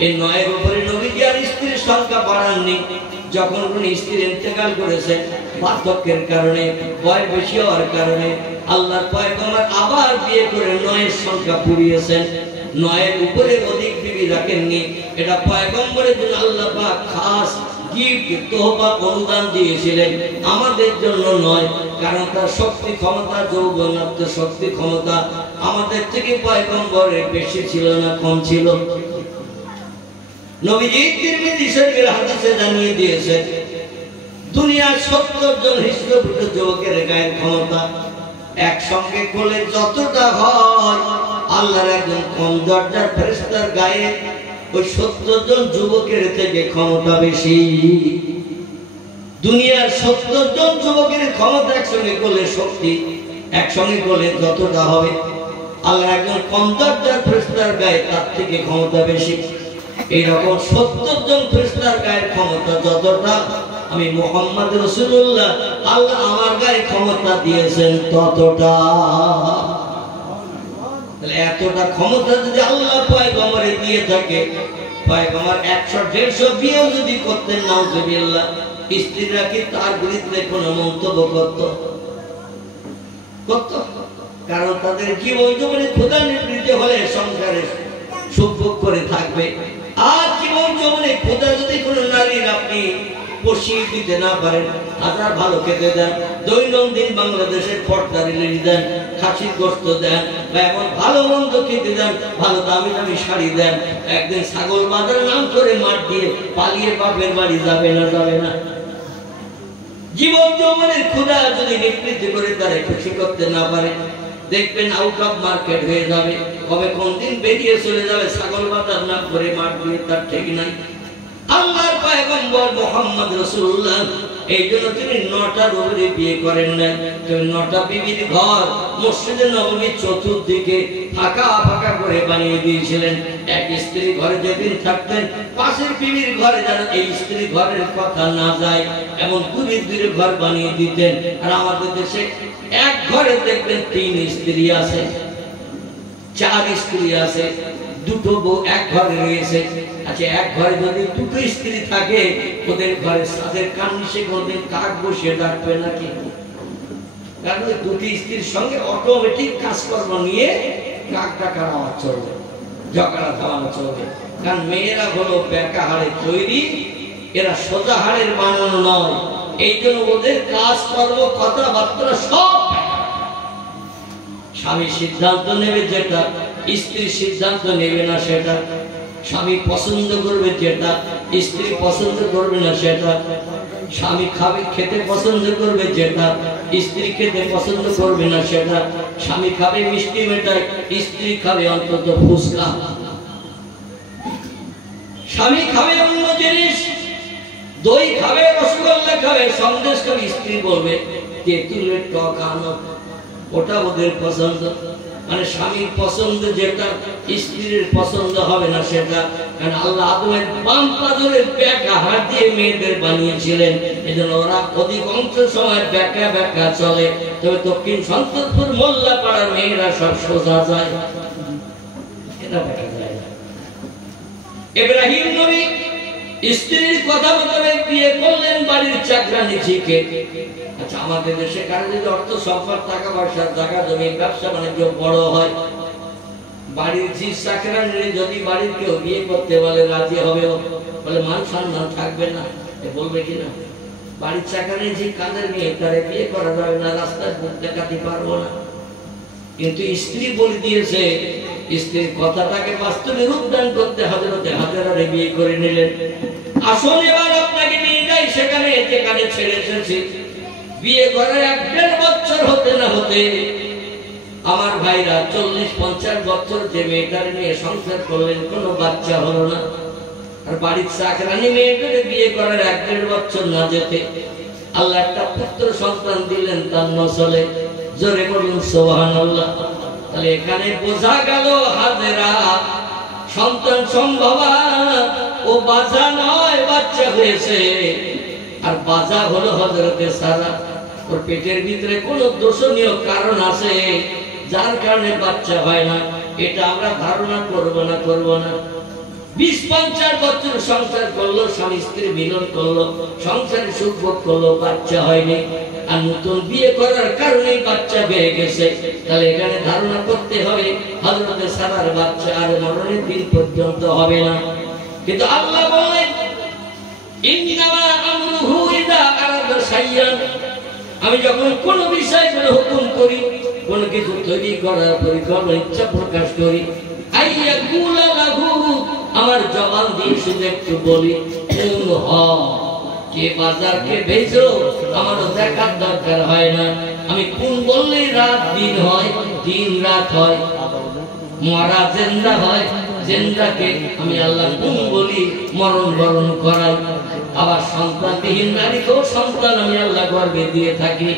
এই 9 এর উপরে নবীজি আর স্ত্রীর সংখ্যা বাড়াননি। যখন উনি স্ত্রী ইন্তেকাল করেছেন বার্ধক্যের কারণে, বয়স বেশি হওয়ার কারণে আল্লাহর পয়গম্বর আবার বিয়ে করে 9 সংখ্যা পুড়িয়েছেন। 9 উপরে অধিক বিবি রাখেননি। এটা পয়গম্বরের জন্য আল্লাহ পাক খাস গিফট, তোহফা, অনুদান দিয়েছিলেন, আমাদের জন্য নয়। কারণ তার শক্তি ক্ষমতা, যৌবনাত্ম শক্তি ক্ষমতা আমাদের থেকে পয়গম্বরের বেশি ছিল না, কম ছিল? নবীজি তিরমিজি শরীফের হাদিসে জানিয়ে দিয়েছেন দুনিয়ার 70 জন হিজরত যুবকের গায়ের ক্ষমতা একসঙ্গে করলে যতটা হয় আল্লাহর একজন কম দরজার ফেরেশতার গায়ে ওই 70 জন যুবকের থেকে ক্ষমতা বেশি। দুনিয়ার 70 জন যুবকের ক্ষমতা একসঙ্গে করলে, শক্তি একসঙ্গে করলে যতটা হবে আল্লাহ একজন কম দরজার ফেরেশতার গায়ে তার থেকে ক্ষমতা বেশি। এইরকম 70 জন ফেরেশতার গায়ের ক্ষমতা যতটা, আমি মুহাম্মদ রাসূলুল্লাহ আল্লাহ আমার গায়ে ক্ষমতা দিয়েছেন ততটা। তাহলে এতটা ক্ষমতা যদি আল্লাহ পয়গম্বরে দিয়ে থাকে, পয়গম্বর 100-150 বিয়ে যদি করতেন নাউজুবিল্লাহ, স্ত্রীরা কি তার বিরুদ্ধে কোনো মন্তব্য করত? কারণ তাদের জীবন জীবনে খোদা নিবৃত্তি হলে সংসারে সুখ ভোগ করে থাকবে। আর জীবন জীবনে খোদা যদি কোনো নারীর আপনি পশিয়ে দিতে না পারেন, আপনার ভালো খেতে দেন, দৈনন্দিন বাংলাদেশের পর্দা রিলিজ দেন, খাসির গোশত দেন, বা এমন ভালো মন্দ খেতে দেন, ভালো দামি দামি শাড়ি দেন, একদিন ছাগল বাঁধার নাম করে মাঠ দিয়ে পালিয়ে বাপের বাড়ি যাবে না? যাবে না? জীবন যৌবনের খোদা যদি নিবৃত্তি করে তারা খুশি করতে না পারে, দেখবেন আউট অফ মার্কেট হয়ে যাবে। কবে কোন দিন বেরিয়ে চলে যাবে ছাগল বাঁধার নাম করে মাঠ দিয়ে, তার ঠিক নাই। আল্লাহর পয়গম্বর মুহাম্মদ রাসূলুল্লাহ এই জন্য তিনি 9টার উপরে বিয়ে করেন না। 9টা বিবির ঘর মসজিদে নববীর চতুর্দিকে ফাঁকা ফাঁকা করে বানিয়ে দিয়েছিলেন। এক স্ত্রী ঘরে যেদিন থাকতেন, পাশের বিবির ঘরে যেন এই স্ত্রী ঘরের কথা না যায় এমন দূরে দূরে ঘর বানিয়ে দিতেন। আর আমাদের দেশে এক ঘরে দেখবেন 3 স্ত্রী আছে, 4 স্ত্রী আছে, 2টো বউ এক ঘরে রয়েছে। আচ্ছা, এক ঘরে যদি 2টো স্ত্রী থাকে, ওদের ঘরে তাদের কান নিষে কোনদিন কাক বসিয়ে ডাকবে নাকি? কারণ ওই 2টি স্ত্রীর সঙ্গে অটোমেটিক কাজকর্ম নিয়ে কাক ডাকার আওয়াজ চলবে, ঝগড়া ধাওয়ানো চলবে। কারণ মেয়েরা হলো বেঁকা হাড়ের তৈরি, এরা সোজা হাড়ের বানানো নয়। এই জন্য ওদের কাজকর্ম কথাবার্তা সব। স্বামী সিদ্ধান্ত নেবে যেটা, স্ত্রী সিদ্ধান্ত নেবে না সেটা। স্বামী পছন্দ করবে যেটা, স্ত্রী পছন্দ করবে না সেটা। স্বামী খাবে খেতে পছন্দ করবে যেটা, স্ত্রী খেতে পছন্দ করবে না সেটা। স্বামী খাবে মিষ্টি মেটাই, স্ত্রী খাবে অন্তত ফুচকা। স্বামী খাবে অন্য জিনিস, দই খাবে, রসগোল্লা খাবে, সন্দেশ খাবে, স্ত্রী বলবে তেঁতুলের টক আনো, ওটা ওদের পছন্দ। মানে স্বামীর পছন্দ যেটা, স্ত্রীর পছন্দ হবে না সেটা। কারণ আল্লাহ আদমের বাম পাজরের ব্যাকা হাত দিয়ে মেয়েদের বানিয়েছিলেন, এজন্য ওরা অধিকাংশ সময় ব্যাকা ব্যাকা চলে। তবে দক্ষিণ সন্তরপুর মোল্লা পাড়ার মেয়েরা সব সোজা যায়, এটা দেখা যায় না। ইব্রাহিম নবী স্ত্রীর কথা মতবে বিয়ে করলেন বাড়ির চাকরানি ঝিকে। আচ্ছা, আমাদের দেশে কারো যদি অর্থ সম্পদ, টাকা পয়সা, জায়গা জমি, ব্যবসা বাণিজ্য বড় হয়, বাড়ির ঝি চাকরানি যদি বাড়ির কেউ বিয়ে করতে বলে রাজি হবে? বলে মান সম্মান থাকবে না, বলবে কিনা? বাড়ির চাকরানি ঝি কাদের নিয়ে তারে বিয়ে করা যাবে না, রাস্তায় বুক দেখাতে পারবো না। কিন্তু স্ত্রী বলে দিয়েছে, স্ত্রীর কথাটাকে বাস্তবে রূপদান করতে হযরতে হাজেরারে বিয়ে করে নিলেন। আসুন এবার আপনাকে নিয়ে যাই সেখানে যেখানে ছেড়ে এসেছি। বিয়ে করার 1.5 বছর হতে না হতে আমার ভাইরা 40-50 বছর যে মেয়েটার নিয়ে সংসার করলেন, কোনো বাচ্চা হলো না। আর বাড়ির চাকরানি মেয়েটাকে বিয়ে করার 1.5 বছর না যেতে আল্লাহ একটা পুত্র সন্তান দিলেন তার নসলে। জোরে বলুন সুবহানাল্লাহ। তাহলে এখানে বোঝা গেল হাজেরা সন্তান সম্ভবা, ও বাজা নয়, বাচ্চা হয়েছে। আর বাজা হলো হযরতে সারা। ওর পেটের ভিতরে কোন দোষণীয় কারণ আছে যার কারণে বাচ্চা হয় না, এটা আমরা ধারণা করব না। 20-50 বছর সংসার করলো, স্বামী স্ত্রী মিলন করলো, সংসারে সুখ ভোগ করলো, বাচ্চা হয়নি, আর নতুন বিয়ে করার কারণে বাচ্চা বেড়ে গেছে। তাহলে এখানে ধারণা করতে হবে হযরতে সারার বাচ্চা আর মরণের দিন পর্যন্ত হবে না। কিন্তু আল্লাহ বলেন ইন্নামা আমরুহু ইযা আরাদা শাইয়ান, আমি যখন কোন বিষয় করে হুকুম করি, কোন কিছু তৈরি করার পরিকল্পনা ইচ্ছা প্রকাশ করি, আইয়াকুলা লাহু, আমার জবান দিয়ে শুধু একটু বলি কুন হ, কে বাজারকে ভেজো আমার দেখার দরকার হয় না। আমি কোন বললেই রাত দিন হয়, দিন রাত হয়, মরা জিন্দা হয়, জিন্দাকে আমি আল্লাহ কোন বলি মরণ বরণ করাই। আবার সন্তানবিহীন নারীকেও সন্তান আমি আল্লাহ গর্ভে দিয়ে থাকি।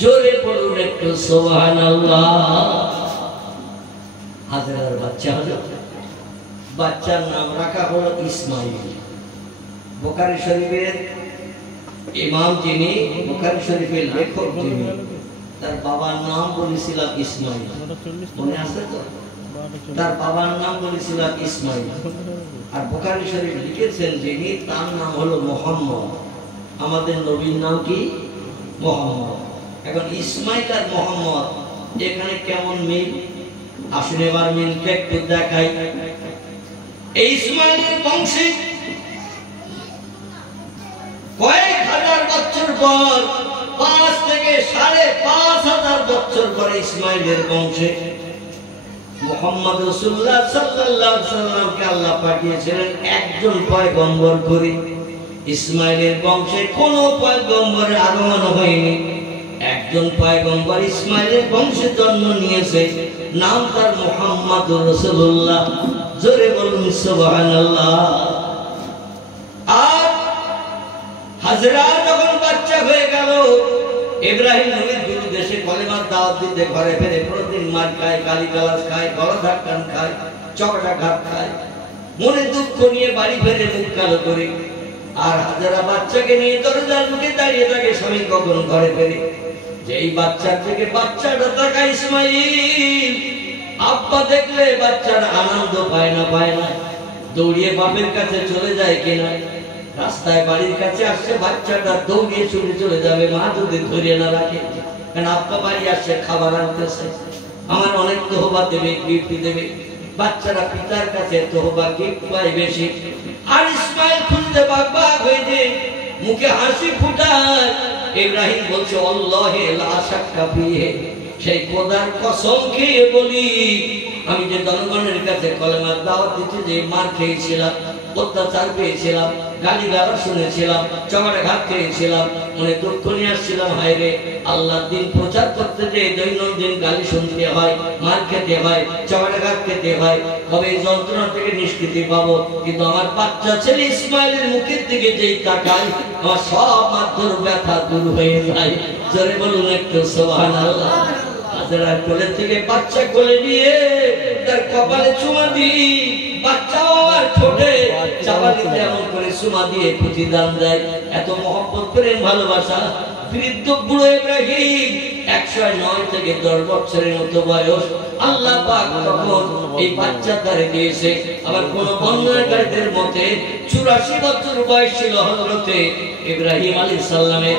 জোরে পড়ুন একটু সুবহানাল্লাহ। হাজেরার বাচ্চা হলো, বাচ্চার নাম রাখা হলো ইসমাইল। বুখারী শরীফের ইমাম যিনি, বুখারী শরীফের লেখক যিনি, তার বাবার নাম বলেছিলাম ইসমাইল, মনে আছে তো? তার বাবার নাম বলেছিলাম ইসমাইল। আর বুখারী শরীফ লিখেছেন যিনি, তার নাম হলো মুহাম্মদ। আমাদের নবীর নাম কি? মুহাম্মদ। এখন ইসমাইল আর মুহাম্মদ এখানে কেমন মিল? আসলে এবার মিলকে একটু দেখাই। এই ইসমাইলের বংশে কয়েক হাজার বছর পর, 5 থেকে 5,500 বছর পরে ইসমাইলের বংশে মুহাম্মদ রাসূলুল্লাহ সাল্লাল্লাহু আলাইহি ওয়াসাল্লামকে আল্লাহ পাঠিয়েছিলেন একজন পয়গম্বর করে। ইসমাইলের বংশে কোনো পয়গম্বরের আগমন হয়নি। একজন পয়গম্বর ইসমাইলের বংশে জন্ম নিয়েছে, নাম তার মুহাম্মদ রাসূলুল্লাহ। জোরে বলুন সুবহানাল্লাহ। আর হাজরা যখন বাচ্চা হয়ে গেল, ইব্রাহিম নবীর বিরুদ্ধে কলেমার দাওয়াত দিতে ঘরে ফেরে প্রতিদিন মার খায়, গালিগালাজ খায়, গলাধাক্কান খায়, চকটাঘাত খায়, মনে দুঃখ নিয়ে বাড়ি ফেরে মুখ কালো করে। আর হাজরা বাচ্চাকে নিয়ে দরজার মুখে দাঁড়িয়ে থাকে, স্বামী কখন ঘরে ফেরে। যেই বাচ্চার থেকে বাচ্চাটা তাকায় ইসমাইল, আব্বা দেখলে বাচ্চার আনন্দ পায় না, দৌড়িয়ে বাপের কাছে চলে যায় কিনা। রাস্তায় বাড়ির কাছে আসছে, বাচ্চাটা দৌড়িয়ে ছুটে চলে যাবে, মা যদি ধরিয়ে না রাখে, কারণ আব্বা বাড়ি আসছে, খাবার আনতেছে, আমার অনেক তোহবা দেবে, গিফট দেবে। বাচ্চারা পিতার কাছে তোহবা গিফট পায় বেশি। আর ইসমাইল খুঁজতে বাবা হয়ে যে মুখে হাসি ফুটায়। ইব্রাহিম বলছে আল্লাহে লা শাক্কা ফিহি, সেই খোদার কসম খেয়ে বলি, আমি যে জনগণের কাছে কলেমার দাওয়াত দিতে যে মার খেয়েছিলাম, অত্যাচার পেয়েছিলাম, গালিগালাজ শুনেছিলাম, চকটাঘাত খেয়েছিলাম, মনে দুঃখ নিয়ে আসছিলাম, হায় রে আল্লাহর দিন প্রচার করতে যে দৈনন্দিন গালি শুনতে হয়, মার খেতে হয়, চকটাঘাত খেতে হয়, কবে এই যন্ত্রণা থেকে নিষ্কৃতি পাবো। কিন্তু আমার বাচ্চা ছেলে ইসমাইলের মুখের দিকে যেই তাকাই, আমার সব মাথার ব্যথা দূর হয়ে যায়। জোরে বলুন একটু সুবহানাল্লাহ। হাজরা কোলে থেকে বাচ্চা কোলে নিয়ে তার কপালে চুমা দিই, বাচ্চাও আর ঠোঁটে চাবালিতে এমন করে চুমা দিয়ে প্রতিদান দেয়। এত মহব্বত, প্রেম, ভালোবাসা। বৃদ্ধ বুড়ো ইব্রাহিম 109 থেকে 10 বছরের মতো বয়স, আল্লাহ পাক তখন এই বাচ্চা তারে দিয়েছে। আবার কোন বর্ণনাকারীদের মতে 84 বছর বয়স ছিল হযরতে ইব্রাহিম আলাইহিস সালামের।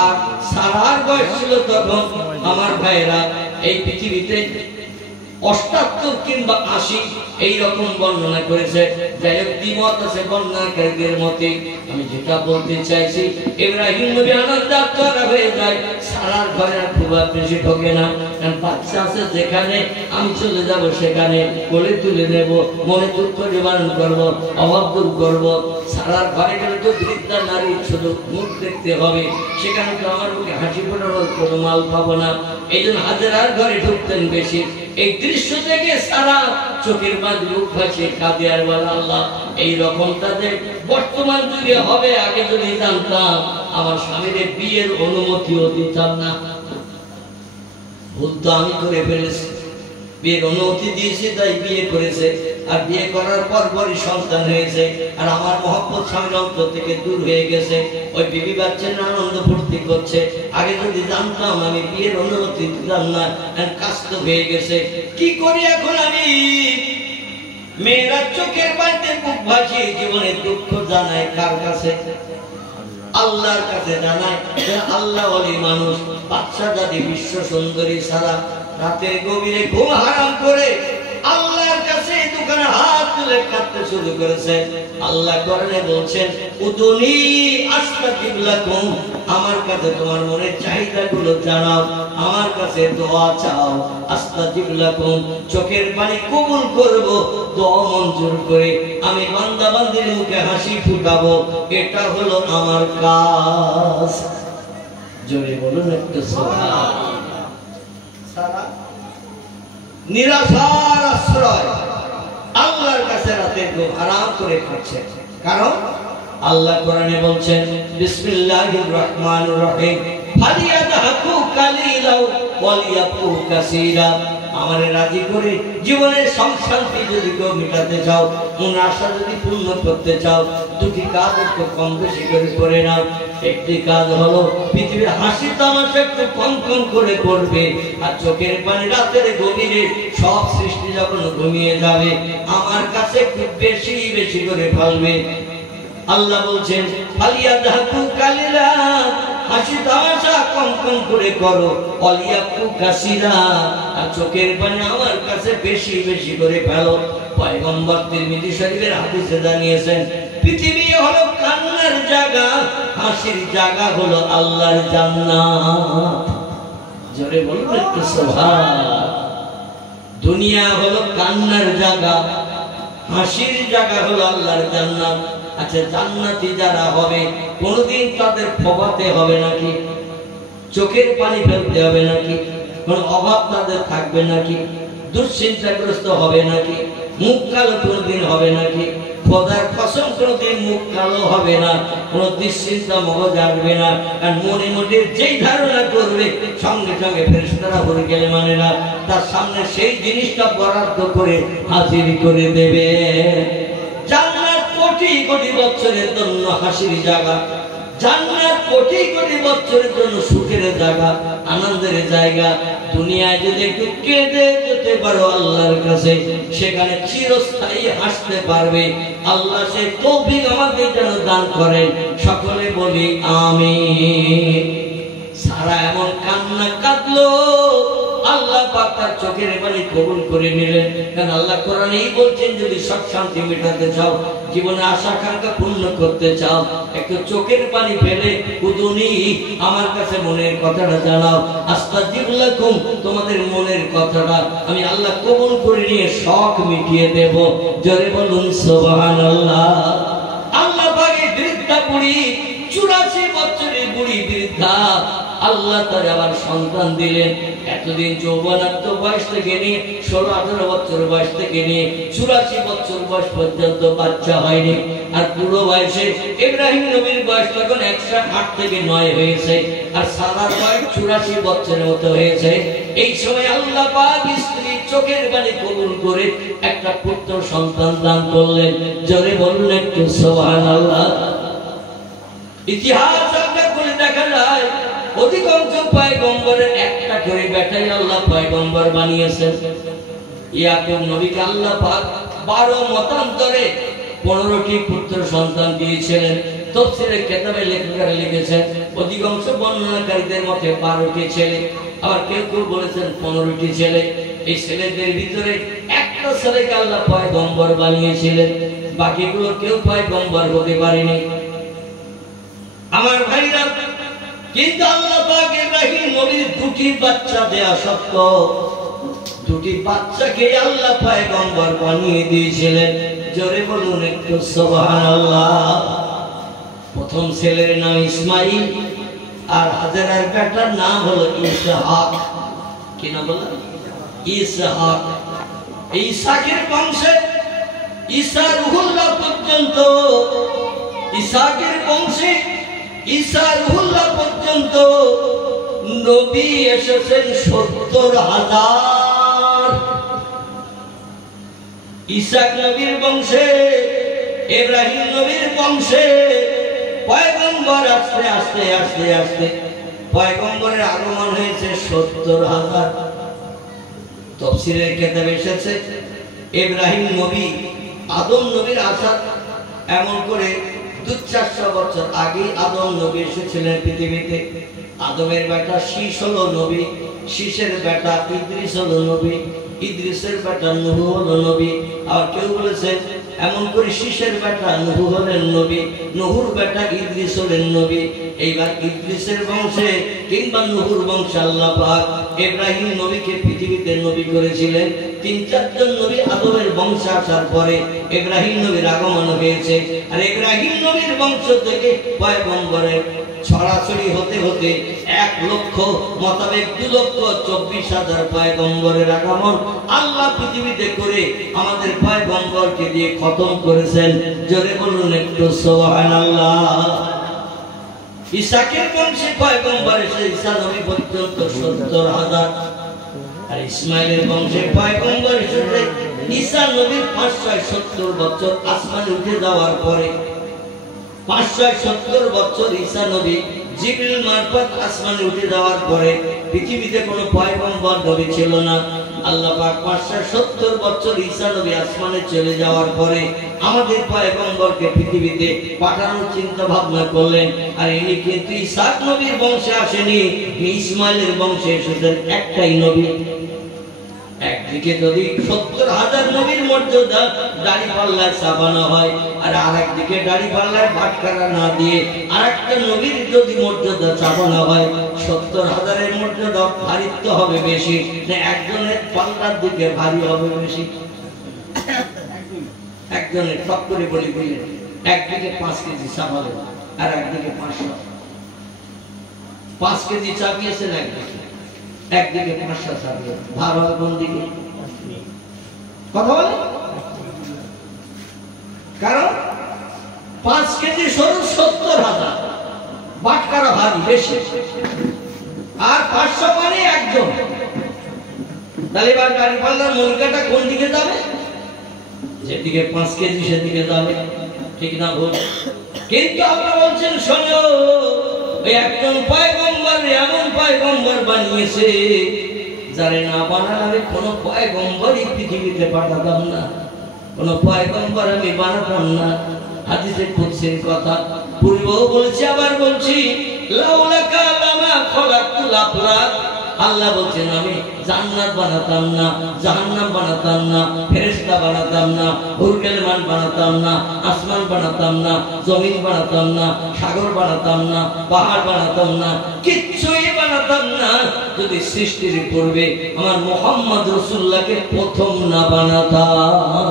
আর সারার বয়স ছিল তখন, আমার ভাইরা, এই পৃথিবীতে 78 কিংবা 80 এইরকম বর্ণনা করেছে। যাই হোক, দ্বিমত আছে বর্ণনাকারীদের মতে। আমি যেটা বলতে চাইছি, ইব্রাহিম নবী আনন্দাত্মরা হয়ে যায়, সারার ঘরে আর খুব বেশি ঢোকে না, কারণ বাচ্চা আছে যেখানে, আমি চলে যাব সেখানে, কোলে তুলে নেব, মনে দুঃখ নিবারণ করব, অভাব দূর করব। সারার ঘরে গেলে তো বৃদ্ধা নারী শুধু মুখ দেখতে হবে, সেখানে তো আমার মুখে হাসি ফোটানোর কোনো মাল পাবো না। এই জন্য হাজেরার ঘরে ঢুকতেন বেশি। এই দৃশ্য থেকে সারা চোখের মাঝে মুখ ভাসিয়ে কাঁদে আর বলে, আল্লাহ এই রকমটা যে বর্তমান যুগে হবে, আগে যদি জানতাম আমার স্বামীর বিয়ের অনুমতিও দিতাম না। ভুল তো আমি করে ফেলেছি, বিয়ের অনুমতি দিয়েছি তাই বিয়ে করেছে, আর বিয়ে করার পরপরই সন্তান হয়েছে, আর আমার মহব্বত স্বামীর অন্তর থেকে দূর হয়ে গেছে। ওই বিবি বাচ্চা আনন্দ ফুর্তি করছে, আগে যদি জানতাম আমি বিয়ের অনুমতি দিতাম না, কাজ তো হয়ে গেছে, কি করি এখন আমি? মেয়েরা চোখের পানিতে বুক ভাসিয়ে জীবনে দুঃখ জানায় কার কাছে? আল্লাহর কাছে জানায়। আল্লাহ ওলি মানুষ বাদশা জাতি বিশ্ব সুন্দরী সারা রাতের গভীরে ঘুম হারাম করে আল্লাহর কাছে দোকানে হাত তুলে কাঁদতে শুরু করেছে। আল্লাহ কোরআনে বলছেন, উদুনি আস্তাজিব লাকুম, আমার কাছে তোমার মনের চাহিদাগুলো জানাও, আমার কাছে দোয়া চাও, আস্তাজিব লাকুম, চোখের পানি কবুল করব, দোয়া মঞ্জুর করে আমি বান্দা বান্দির মুখে হাসি ফুটাবো, এটা হলো আমার কাজ। জোরে বলুন একটু সুবহানাল্লাহ। সারা নিরাশার আশ্রয় আল্লাহর কাছে রাতের ঘুম আরাম করে খাচ্ছে। কারণ আল্লাহ কোরআনে বলছেন, বিসমিল্লাহির রহমানির রহিম, ফালিয়াদহাকু কালিলাও ওয়ালিয়াবকু কাসীরা। আমারে রাজি করে জীবনের সংশান্তি যদি কেউ মেটাতে চাও, মনের আশা যদি পূর্ণ করতে চাও, দুটি কাজ একটু কম বেশি করে নাও। একটি কাজ হলো পৃথিবীর হাসি তামাশা একটু কম কম করে করবে, আর চোখের পানি রাতের গভীরে সব সৃষ্টি যখন ঘুমিয়ে যাবে আমার কাছে একটু বেশি বেশি করে ফেলবে। আল্লাহ বলছেন, ফালিয়াদহাকু কালিলা, হাসি তামাশা কম কম করে করো, ওয়ালিয়াবকু কাসীরা, আর চোখের পানি আমার কাছে বেশি বেশি করে ফেলো। পয়গম্বর তিরমিজি শরীফের হাদিসে জানিয়েছেন, পৃথিবী হলো কান্নার জায়গা, হাসির জায়গা হলো আল্লাহর জান্নাত। জোরে বলুন একটু সুবহানাল্লাহ। দুনিয়া হলো কান্নার জায়গা, হাসির জায়গা হলো আল্লাহর জান্নাত। আচ্ছা, জান্নাতি যারা হবে কোনদিন তাদের ফোবাতে হবে নাকি? চোখের পানি ফেলতে হবে নাকি? কোন অভাব তাদের থাকবে নাকি? দুশ্চিন্তাগ্রস্ত হবে নাকি? মুখ কালো কোনদিন হবে নাকি? খোদার কসম কোনদিন মুখ কালো হবে না, কোন দুশ্চিন্তা মগজ আসবে না। আর মনে মনে যেই ধারণা করবে সঙ্গে সঙ্গে ফেরেশতারা বলে গেলে মানে না, তার সামনে সেই জিনিসটা বরাদ্দ করে হাজির করে দেবে। জান্নাত কোটি কোটি বছরের জন্য হাসির জায়গা, জান্নাত কোটি কোটি বছরের জন্য সুখের জায়গা, আনন্দের জায়গা। দুনিয়ায় যদি একটু কেঁদে যেতে পারো আল্লাহর কাছে, সেখানে চিরস্থায়ী হাসতে পারবে। আল্লাহ সে তৌফিক আমাদের যেন দান করেন, সকলে বলি আমিন। সারা এমন কান্না কাঁদলো, আল্লাহ পাক তার চোখের পানি কবুল করে নিলেন। কারণ আল্লাহ কোরআনেই বলছেন, যদি সব শান্তি মেটাতে চাও, জীবনে আশা আকাঙ্ক্ষা পূর্ণ করতে চাও, একটু চোখের পানি ফেলে উদুনি, আমার কাছে মনের কথাটা জানাও, আস্তাজিব লাকুম, তোমাদের মনের কথাটা আমি আল্লাহ কবুল করে নিয়ে শখ মিটিয়ে দেব। জোরে বলুন সুবহানাল্লাহ। আল্লাহ পাকের বৃদ্ধা বুড়ি, 84 বছরের বুড়ি বৃদ্ধা, আল্লাহ তার আবার সন্তান দিলেন। এতদিন যৌবনাত্ম বয়স থেকে নিয়ে 16-18 বছর বয়স থেকে নিয়ে 84 বছর বয়স পর্যন্ত বাচ্চা হয়নি। আর পুরো বয়সে ইব্রাহিম নবীর বয়স তখন 108 থেকে 9 হয়েছে, আর সারার বয়স 84 বছরের মতো হয়েছে। এই সময় আল্লাহ পাক স্ত্রীর চোখের পানি কবুল করে একটা পুত্র সন্তান দান করলেন। জোরে বলুন একটু সুবহানাল্লাহ। ইতিহাস আমরা করে দেখা যায়, অধিকাংশ পয়গম্বরের একটা করে বেটাই আল্লাহ পয়গম্বর বানিয়েছেন। ইয়াকুব নবীকে আল্লাহ পাক 12 মতান্তরে 15টি পুত্র সন্তান দিয়েছিলেন। তাফসীরের কিতাবে লেখকরা লিখেছেন, অধিকাংশ বর্ণনাকারীদের মতে 12টি ছেলে, আবার কেউ কেউ বলেছেন 15টি ছেলে। এই ছেলেদের ভিতরে একটা ছেলেকে আল্লাহ পয়গম্বর বানিয়েছিলেন, বাকিগুলো কেউ পয়গম্বর হতে পারেনি। আমার ভাইরা, কিন্তু আল্লাহ পাক ইব্রাহিম নবীর 2টি বাচ্চা দেয়া সত্ত্বেও 2টি বাচ্চাকে আল্লাহ পয়গম্বর বানিয়ে দিয়েছিলেন। জোরে বলুন একটু সুবহানাল্লাহ। প্রথম ছেলের নাম ইসমাইল, আর হাজেরার বেটার নাম হলো ইসহাক। কি নাম বললাম? ইসহাক। ইসহাকের বংশে ঈসা রুহুল্লাহ পর্যন্ত, ইসহাকের বংশে ঈসা রুহুল্লাহ পর্যন্ত নবী এসেছেন 70,000। ইসহাক নবীর বংশে, ইব্রাহিম নবীর বংশে পয়গম্বর আস্তে আস্তে আস্তে আস্তে পয়গম্বরের আগমন হয়েছে 70,000। তাফসীরের কিতাবে এসেছে ইব্রাহিম নবী আদম নবীর আসার এমন করে 200-400 বছর আগে আদম নবী এসেছিলেন পৃথিবীতে। আদমের বেটা শীষ হলো নবী, শীষের বেটা ইদ্রিস হলো নবী, ইদ্রিসের বেটা নূহ হলো নবী। আর কেউ বলেছেন এমন করে শীষের বেটা নূহ হলেন নবী, নূহুর বেটা ইদ্রিস হলেন নবী। এইবার ইদ্রিসের বংশে কিংবা নূহুর বংশে আল্লাহ পাক ইব্রাহিম নবীকে পৃথিবীতে নবী করেছিলেন। 3-4 জন নবী আদমের বংশে আসার পরে ইব্রাহিম নবীর আগমন হয়েছে। আর ইব্রাহিম নবীর বংশ থেকে পয়গম্বরের ছড়াছড়ি হতে হতে 1 লক্ষ মোতাবেক 2,24,000 পয়গম্বরের আগমন আল্লাহ পৃথিবীতে করে আমাদের পয়গম্বরকে দিয়ে খতম করেছেন। জোরে বলুন একটু সুবহানাল্লাহ। ইসাকের বংশে পয়গম্বর এসে ঈসা নবী পর্যন্ত 70,000। আর ইসমাইলের বংশে পয়গম্বর এসেছে ঈসা নবীর 570 বছর আসমানে উঠে যাওয়ার পরে। 570 বছর ঈসা নবী জিবরিল মারফত আসমানে উঠে যাওয়ার পরে পৃথিবীতে কোনো পয়গম্বর নবী ছিল না। আল্লাহ পাক 570 বছর ঈসা নবী আসমানে চলে যাওয়ার পরে আমাদের পয়গম্বরকে পৃথিবীতে পাঠানোর চিন্তা ভাবনা করলেন। আর ইনি কিন্তু ইসহাক নবীর বংশে আসেনি, ইসমাইলের বংশে এসেছেন একটাই নবী। একদিকে যদি 70,000 নবীর মর্যাদা দাড়ি পাল্লায় চাপানো হয়, আর আরেকদিকে দাড়ি পাল্লায় ভাটকারা না দিয়ে আরেকটা নবীর যদি মর্যাদা চাপানো হয়, 70,000-এর মর্যাদা ভারিত্ব হবে বেশি না একজনের পাল্লার দিকে ভারী হবে বেশি? একজনের সব করে বলি বলি একদিকে 5 কেজি চাপাবে আর একদিকে 500। 5 কেজি চাপিয়েছেন একদিকে 500 চাপিয়ে ভার হবে কোন দিকে? কথা বলে। কারণ 5 কেজি সরু 70,000, বাটকারা ভারী বেশি, আর 500 মানে একজন। তাহলে এবার গাড়ি পাল্লার মনিকাটা কোন দিকে যাবে? যেদিকে 5 কেজি সেদিকে যাবে, ঠিক না ভুল? কিন্তু আল্লাহ বলছেন শোনো, একজন পয়গম্বর এমন পয়গম্বর বানিয়েছে যারে না বানালে কোনো পয়গম্বরই পৃথিবীতে পাঠাতাম না, কোনো পয়গম্বর আমি বানাতাম না। হাদিসে কুদসির কথা পূর্বেও বলছি আবার বলছি, লাউলাকা লামা খলাকতুল আফলাক। আল্লাহ বলছেন আমি জান্নাত বানাতাম না, জাহান্নাম বানাতাম না, ফেরেশতা বানাতাম না, হুরগেলমান বানাতাম না, আসমান বানাতাম না, জমিন বানাতাম না, সাগর বানাতাম না, পাহাড় বানাতাম না, কিচ্ছুই বানাতাম না যদি সৃষ্টির পূর্বে আমার মুহাম্মদ রাসূলুল্লাহকে প্রথম না বানাতাম।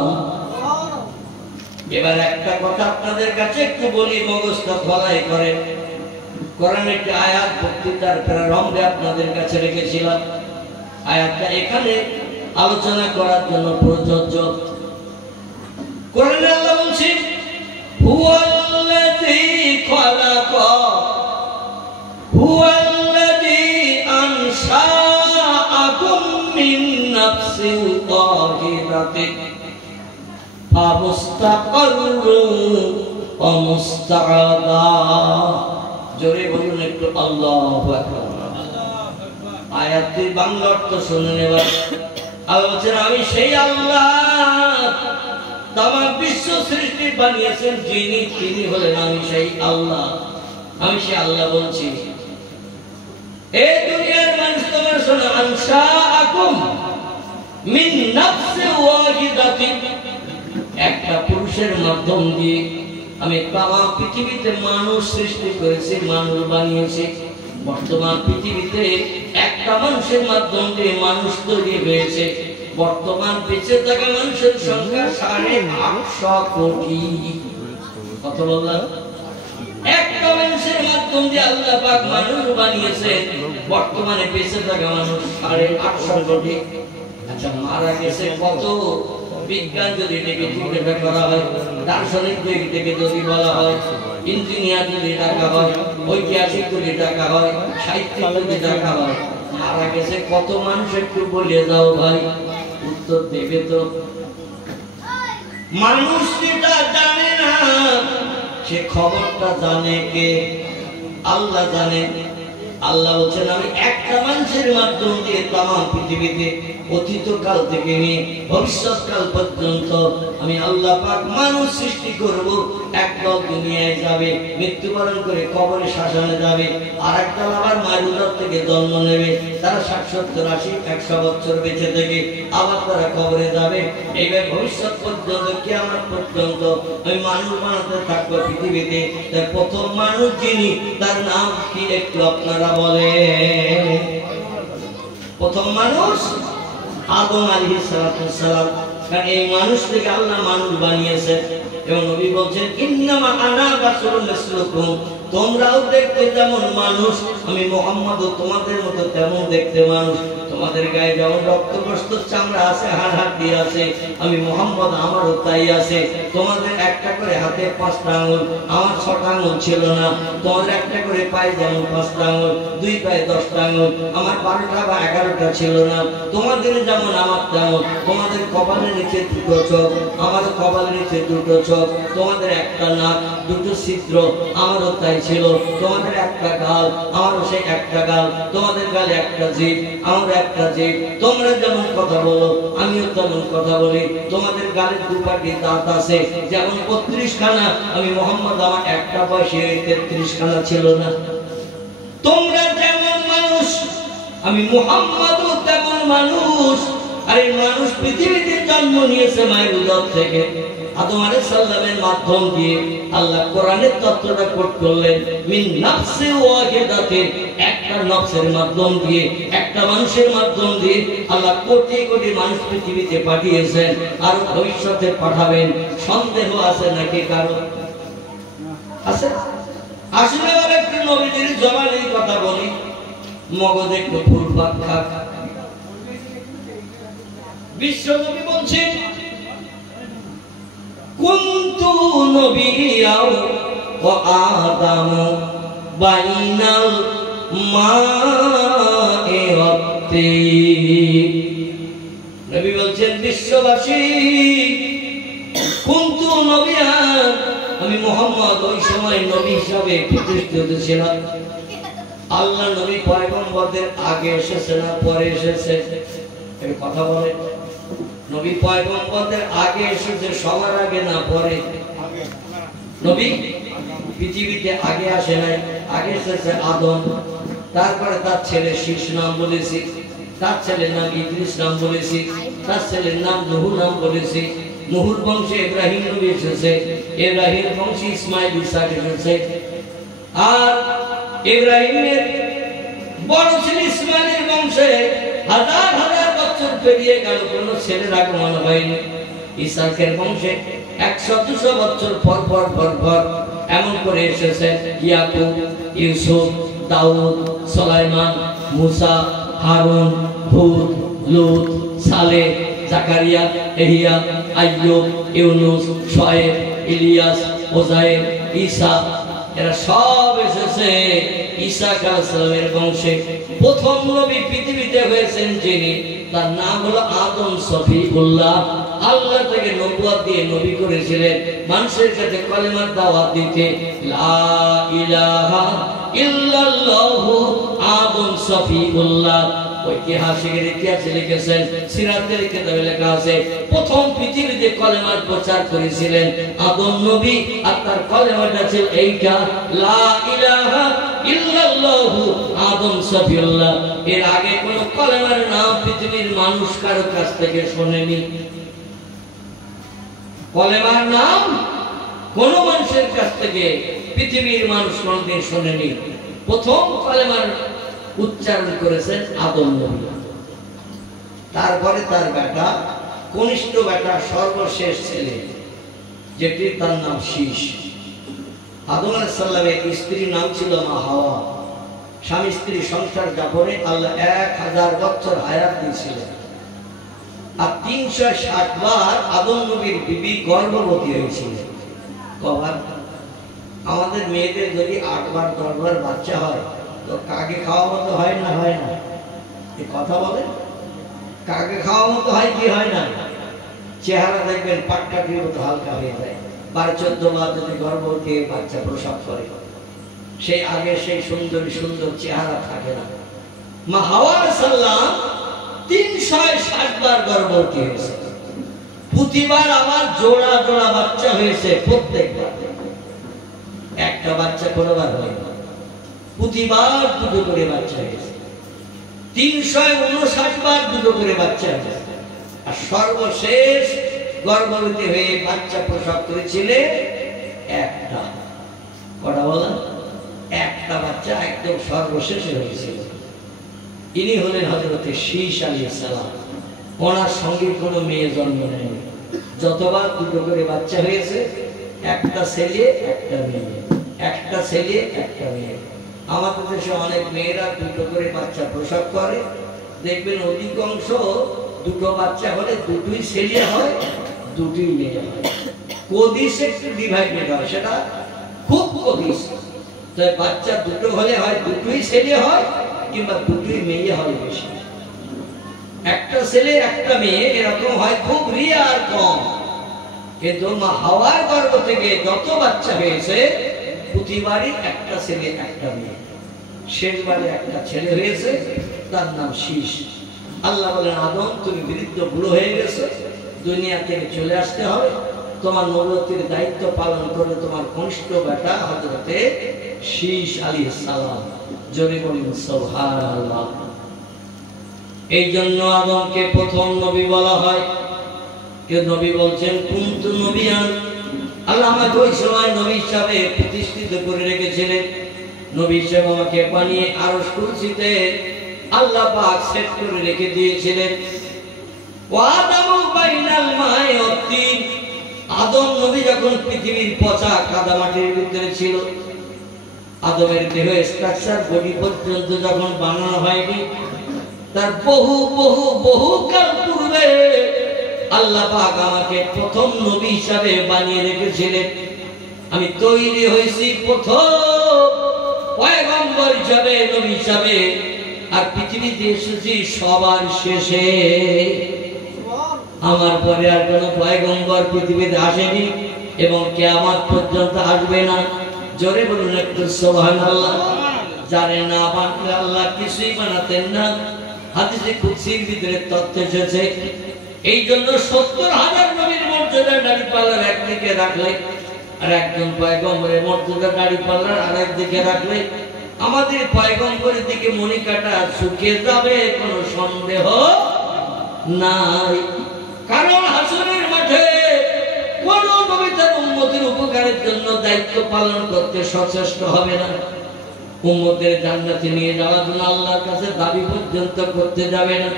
এবার একটা কথা আপনাদের কাছে একটু বলি, মগজটা ফলাই করে। কোরআনের একটি আয়াত বক্তৃতার প্রারম্ভে আপনাদের কাছে রেখেছিলাম। আয়াতটা এখানে আলোচনা করার জন্য প্রযোজ্য। কোরআনে আল্লাহ বলছেন, হুয়াল্লাযী খালাকা হুয়াল্লাযী আনশাআকুম মিন নাফসিন ওয়াহিদাতিন ফামুস্তাকাররুন ওয়া মুস্তাআদা। জোরে বলুন একটু আল্লাহু আকবার। আয়াতের বাংলা অর্থ শুনে নেবার। আল্লাহ বলেন আমি সেই আল্লাহ, তামাম বিশ্ব সৃষ্টি বানিয়েছেন যিনি, তিনি হলেন আমি সেই আল্লাহ। আমি সেই আল্লাহ বলছি। এই দুনিয়ার মানুষ তোমরা শোনো, আনশাআকুম মিন নাফসি ওয়াহিদাতিন, একটা পুরুষের মাধ্যম দিয়ে আমি তামাম পৃথিবীতে মানুষ সৃষ্টি করেছি, মানুষ বানিয়েছি। বর্তমান পৃথিবীতে একটা মানুষের মাধ্যম দিয়ে মানুষ তৈরি হয়েছে। বর্তমান বেঁচে থাকা মানুষের সংখ্যা 850 কোটি। কত বললাম? একটা মানুষের মাধ্যম দিয়ে আল্লাহ পাক মানুষ বানিয়েছে। বর্তমানে বেঁচে থাকা মানুষ 850 কোটি। আচ্ছা, মারা গেছে কত? বিজ্ঞান যদি এটাকে জিজ্ঞাসা করা হয়, দার্শনিক দিক থেকে যদি বলা হয়, ইঞ্জিনিয়ার যদি ডাকা হয়, ঐতিহাসিক যদি ডাকা হয়, সাহিত্যিক যদি ডাকা হয়, মারা গেছে কত মানুষ একটু বলে দাও ভাই, উত্তর দেবে তো? মানুষ যেটা জানে না সে খবরটা জানে কে? আল্লাহ জানে। আল্লাহ বলছেন আমি একটা মানুষের মাধ্যম দিয়ে তামাম পৃথিবীতে অতীতকাল থেকে নিয়ে ভবিষ্যৎকাল পর্যন্ত আমি আল্লাহ পাক মানুষ সৃষ্টি করব। একদল দুনিয়ায় যাবে, মৃত্যুবরণ করে কবরে শ্মশানে যাবে, আর একদল আবার মায়ের উদর থেকে জন্ম নেবে, তারা 60-70-80-100 বছর বেঁচে থেকে আবার তারা কবরে যাবে। এইবার ভবিষ্যৎ পর্যন্ত কিয়ামত পর্যন্ত আমি মানুষ বানাতে থাকবো পৃথিবীতে। তাই প্রথম মানুষ যিনি, তার নাম কি একটু আপনারা বলেন? প্রথম মানুষ আদম আলাইহিস সালাম। কারণ এই মানুষ থেকে আল্লাহ মানুষ বানিয়েছে। এবং নবী বলছেন ইন্নামা আনা বাশারুন মিসলুকুম, তোমরাও দেখতে যেমন মানুষ, আমি মুহাম্মদও তোমাদের মতো তেমন দেখতে মানুষ। তোমাদের গায়ে যেমন রক্তগ্রস্ত চামড়া আছে, হাড় হাড্ডি আছে, আমি মুহাম্মদ আমারও তাই আছে। তোমাদের একটা করে হাতে 5টা আঙুল, আমার 6টা আঙুল ছিল না। তোমাদের একটা করে পায়ে যেমন 5টা আঙুল, 2 পায়ে 10টা আঙুল, আমার 12টা বা 11টা ছিল না। তোমাদের যেমন আমার তেমন। তোমাদের কপালের নিচে 2টো চোখ, আমারও কপালের নিচে 2টো চোখ। তোমাদের একটা নাক, 2টো ছিদ্র, আমারও তাই ছিল। তোমাদের একটা গাল, আমারও সেই একটা গাল। তোমাদের গালে একটা জিভ, আমারও একটা জিভ। তোমরা যেমন কথা বলো, আমিও তেমন কথা বলি। তোমাদের গালে 2 পাটি দাঁত আছে, যেমন 32 খানা, আমি মুহাম্মদ আমার একটা বয়সে 33 খানা ছিল না। তোমরা যেমন মানুষ, আমি মুহাম্মদও তেমন মানুষ। আর এই মানুষ পৃথিবীতে জন্ম নিয়েছে মায়ের উদর থেকে। আদম আলাইহিস সালামের মাধ্যম দিয়ে আল্লাহ কোরআনের তত্ত্বটা কোট করলেন, মিন নাফসি ওয়াহিদাতিন, একটা নফসের মাধ্যম দিয়ে, একটা মানুষের মাধ্যম দিয়ে আল্লাহ কোটি কোটি মানুষ পৃথিবীতে পাঠিয়েছেন, আর ভবিষ্যতে পাঠাবেন। সন্দেহ আছে নাকি কারো? আছে? আসলে আমরা একটু নবীদের জবানের কথা বলি, মগজে একটু ফুলপাক খাক। বিশ্বনবী বলছেন কুনতু নবিয়াও ওয়া আদামু বাইনাল মা'i ওয়াত-তিন। নবী বলছেন বিশ্ববাসী, কুনতু নবিয়া, আমি মুহাম্মদ ওই সময় নবী হিসাবে প্রতিষ্ঠিত ছিলাম। আল্লাহ নবী পয়গম্বরদের আগে এসেছে না পরে এসেছে? এর কথা বলে। নবী পয়গম্বরদের আগে এসেছে, সবার আগে না পরে? নবী পৃথিবীতে আগে আসে নাই, আগে এসেছে আদম, তারপরে তার ছেলে শীষ নাম বলেছি, তার ছেলের নাম ইদ্রিস নাম বলেছি, তার ছেলের নাম নূহ নাম বলেছি। নূহর বংশে ইব্রাহিম নবী এসেছে, ইব্রাহিমের বংশে ইসমাইল ইসহাক এসেছে। আর ইব্রাহিমের বড় ছেলে ইসমাইলের বংশে হাজার হাজার বছর পেরিয়ে গেল, কোন ছেলের আগমন হয়নি। ইসহাকের বংশে 100-200 বছর পর পর পর পর এমন করে এসেছে ইয়াকুব, ইউসুফ, দাউদ, সুলাইমান, মুসা, হারুন, হুদ, লূত, সালেহ, জাকারিয়া, ইহইয়া, আইয়ুব, ইউনুস, শুআয়ব, ইলিয়াস, ওজাইর, ঈসা। এরা সব এসেছে ঈসা আলাইহিস সালামের বংশে। প্রথম নবী পৃথিবীতে হয়েছেন যিনি, তার নাম হলো আদম সফিউল্লাহ। আল্লাহ তাকে নবুয়ত দিয়ে নবী করেছিলেন মানুষের কাছে কলেমার দাওয়াত দিতে। লা ইলাহা ইল্লাল্লাহু আদম সফিউল্লাহ। ঐতিহাসিকের ইতিহাসে লিখেছেন, সিরাতের কিতাবে লেখা আছে, প্রথম পৃথিবীতে কলেমার প্রচার করেছিলেন আদম নবী। আর তার কলেমাটা ছিল এইটা, লা ইলাহা ইল্লাল্লাহু আদম সফিউল্লাহ। এর আগে কোন কলেমার নাম পৃথিবীর মানুষ কারো কাছ থেকে শোনেনি। কলেমার নাম কোন মানুষের কাছ থেকে পৃথিবীর মানুষ কোনদিন শোনেনি। প্রথম কলেমার উচ্চারণ করেছেন আদম নবী। তারপরে তার বেটা, কনিষ্ঠ বেটা, সর্বশেষ ছেলে, যেটি তার নাম শীষ। আদম আলাইহিস সালামের স্ত্রীর নাম ছিল মা হাওয়া। স্বামী স্ত্রী সংসার যাপনে আল্লাহ 1000 বছর হায়াত দিয়েছিলেন। আর 360 বার আদম নবীর বিবি গর্ভবতী হয়েছিলেন। কবার? আমাদের মেয়েদের যদি 8 বার 10 বার বাচ্চা হয় তো কাকে খাওয়া মতো হয় না? হয় না? এই কথা বলেন, কাকে খাওয়া মতো হয় কি হয় না? চেহারা দেখবেন পাটকাঠির মতো হালকা হয়ে যায়। 12-14 বার যদি গর্ভবতী বাচ্চা প্রসব করে, সেই আগে সেই সুন্দর সুন্দর চেহারা থাকে না। মা হাওয়া সাল্লাম 360 বার গর্ভবতী হয়েছে। প্রতিবার আমার জোড়া জোড়া বাচ্চা হয়েছে, প্রত্যেকবার। একটা বাচ্চা কোনোবার হয়নি, প্রতিবার দুটো করে বাচ্চা হয়েছে। 359 বার দুটো করে বাচ্চা হয়েছে। আর সর্বশেষ গর্ভবতী হয়ে বাচ্চা প্রসব করেছিলেন একটা। কটা বলা? একটা বাচ্চা একদম সর্বশেষে হয়েছিল। ইনি হলেন হযরত শীশ আলাইহিস সালাম। ওনার সঙ্গে কোনো মেয়ে জন্ম নেয়নি। যতবার দুটো করে বাচ্চা হয়েছে, একটা ছেলে একটা মেয়ে, একটা ছেলে একটা মেয়ে। আমাদের দেশে অনেক মেয়েরা দুটো করে বাচ্চা প্রসব করে, দেখবেন অধিকাংশ দুটো বাচ্চা হলে দুটোই ছেলে হয়, দুটোই মেয়ে হয়। কদিস একটু ডিভাইডেড হয়, সেটা খুব কদিস। তাই বাচ্চা দুটো হলে হয় দুটোই ছেলে হয়, কিংবা দুটোই মেয়ে হয় বেশি। একটা ছেলে একটা মেয়ে এরকম হয় খুব রিয়ার, কম। কিন্তু মা হাওয়ার গর্ভ থেকে যত বাচ্চা হয়েছে, প্রতিবারই একটা ছেলে একটা মেয়ে। শেষবারে একটা ছেলে হয়েছে, তার নাম শীশ। আল্লাহ বলেন, আদম তুমি বৃদ্ধ বুড়ো হয়ে গেছো, দুনিয়া থেকে চলে আসতে হবে। তোমার নবুয়তের দায়িত্ব পালন করে তোমার কনিষ্ঠ বেটা হযরতে শীশ আলাইহিস সালাম। জোরে বলুন সুবহানাল্লাহ। এই জন্য আদমকে প্রথম নবী বলা হয়। কেউ নবী বলছেন কুনতু নবিয়ান, আল্লাহ আমাকে ওই সময় নবী হিসাবে প্রতিষ্ঠিত করে রেখেছিলেন। নবী হিসেবে আমাকে বানিয়ে আরশ কুরসিতে আল্লাহ পাক সেট করে রেখে দিয়েছিলেন। ওয়া আদামু বাইনাল মাই ওয়াত তিন, আদম নবী যখন পৃথিবীর পচা কাদা মাটির ভিতরে ছিল, আদমের দেহ স্ট্রাকচার বডি পর্যন্ত যখন বানানো হয়নি, তার বহু বহু বহু কাল পূর্বে আল্লাহ পাক আমাকে প্রথম নবী হিসাবে বানিয়ে রেখেছিলেন। আমি তৈরি হয়েছি প্রথম পয়গম্বর হিসাবে, নবী হিসাবে। আর পৃথিবীতে এসেছি সবার শেষে। আমার পরে আর কোনো পয়গম্বর পৃথিবীতে আসেনি এবং কিয়ামত পর্যন্ত আসবে না। জোরে বলুন একটু সুবহানাল্লাহ। যারে না বানালে আল্লাহ কিছুই বানাতেন না। হাদিসে কুদসির ভিতরে তথ্য এসেছে, এই জন্য 70,000 নবীর মর্যাদা দাড়িপাল্লার একদিকে রাখলে, আর একজন পয়গম্বরের মর্যাদা দাড়িপাল্লার আরেকদিকে রাখলে, আমাদের পয়গম্বরের দিকে মণিকাটা শুকিয়ে যাবে, কোনো সন্দেহ নাই। কারণ হাসরের মাঠে কোন নবী তার উম্মতের উপকারের জন্য দায়িত্ব পালন করতে সচেষ্ট হবে না। উম্মতের জান্নাতে নিয়ে যাওয়ার জন্য আল্লাহর কাছে দাবি পর্যন্ত করতে যাবে না।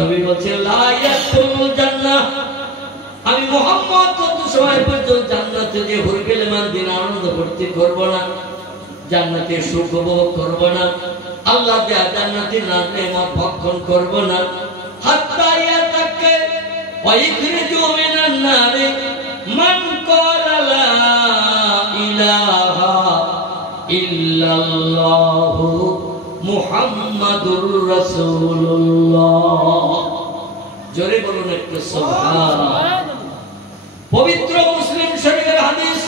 নবী বলছেন লা ইয়াদখুলুল জান্নাহ, আমি মুহাম্মদ তত সময় পর্যন্ত জান্নাতে যে হুরগেল মান দিন আনন্দ ফুর্তি করব না, জান্নাতে সুখ উপভোগ করব না, আল্লাহ দেয়া জান্নাতে নেয়ামত ভক্ষণ করব না, হাত্তা ইয়াতাকে ওয়া ইখরিজু মিনান নারি মান ক্বালা লা ইলাহা ইল্লাল্লাহু মুহাম্মাদুর রাসূলুল্লাহ। জোরে বলুন একটু সুবহানাল্লাহ। পবিত্র মুসলিম শরীফের হাদিস,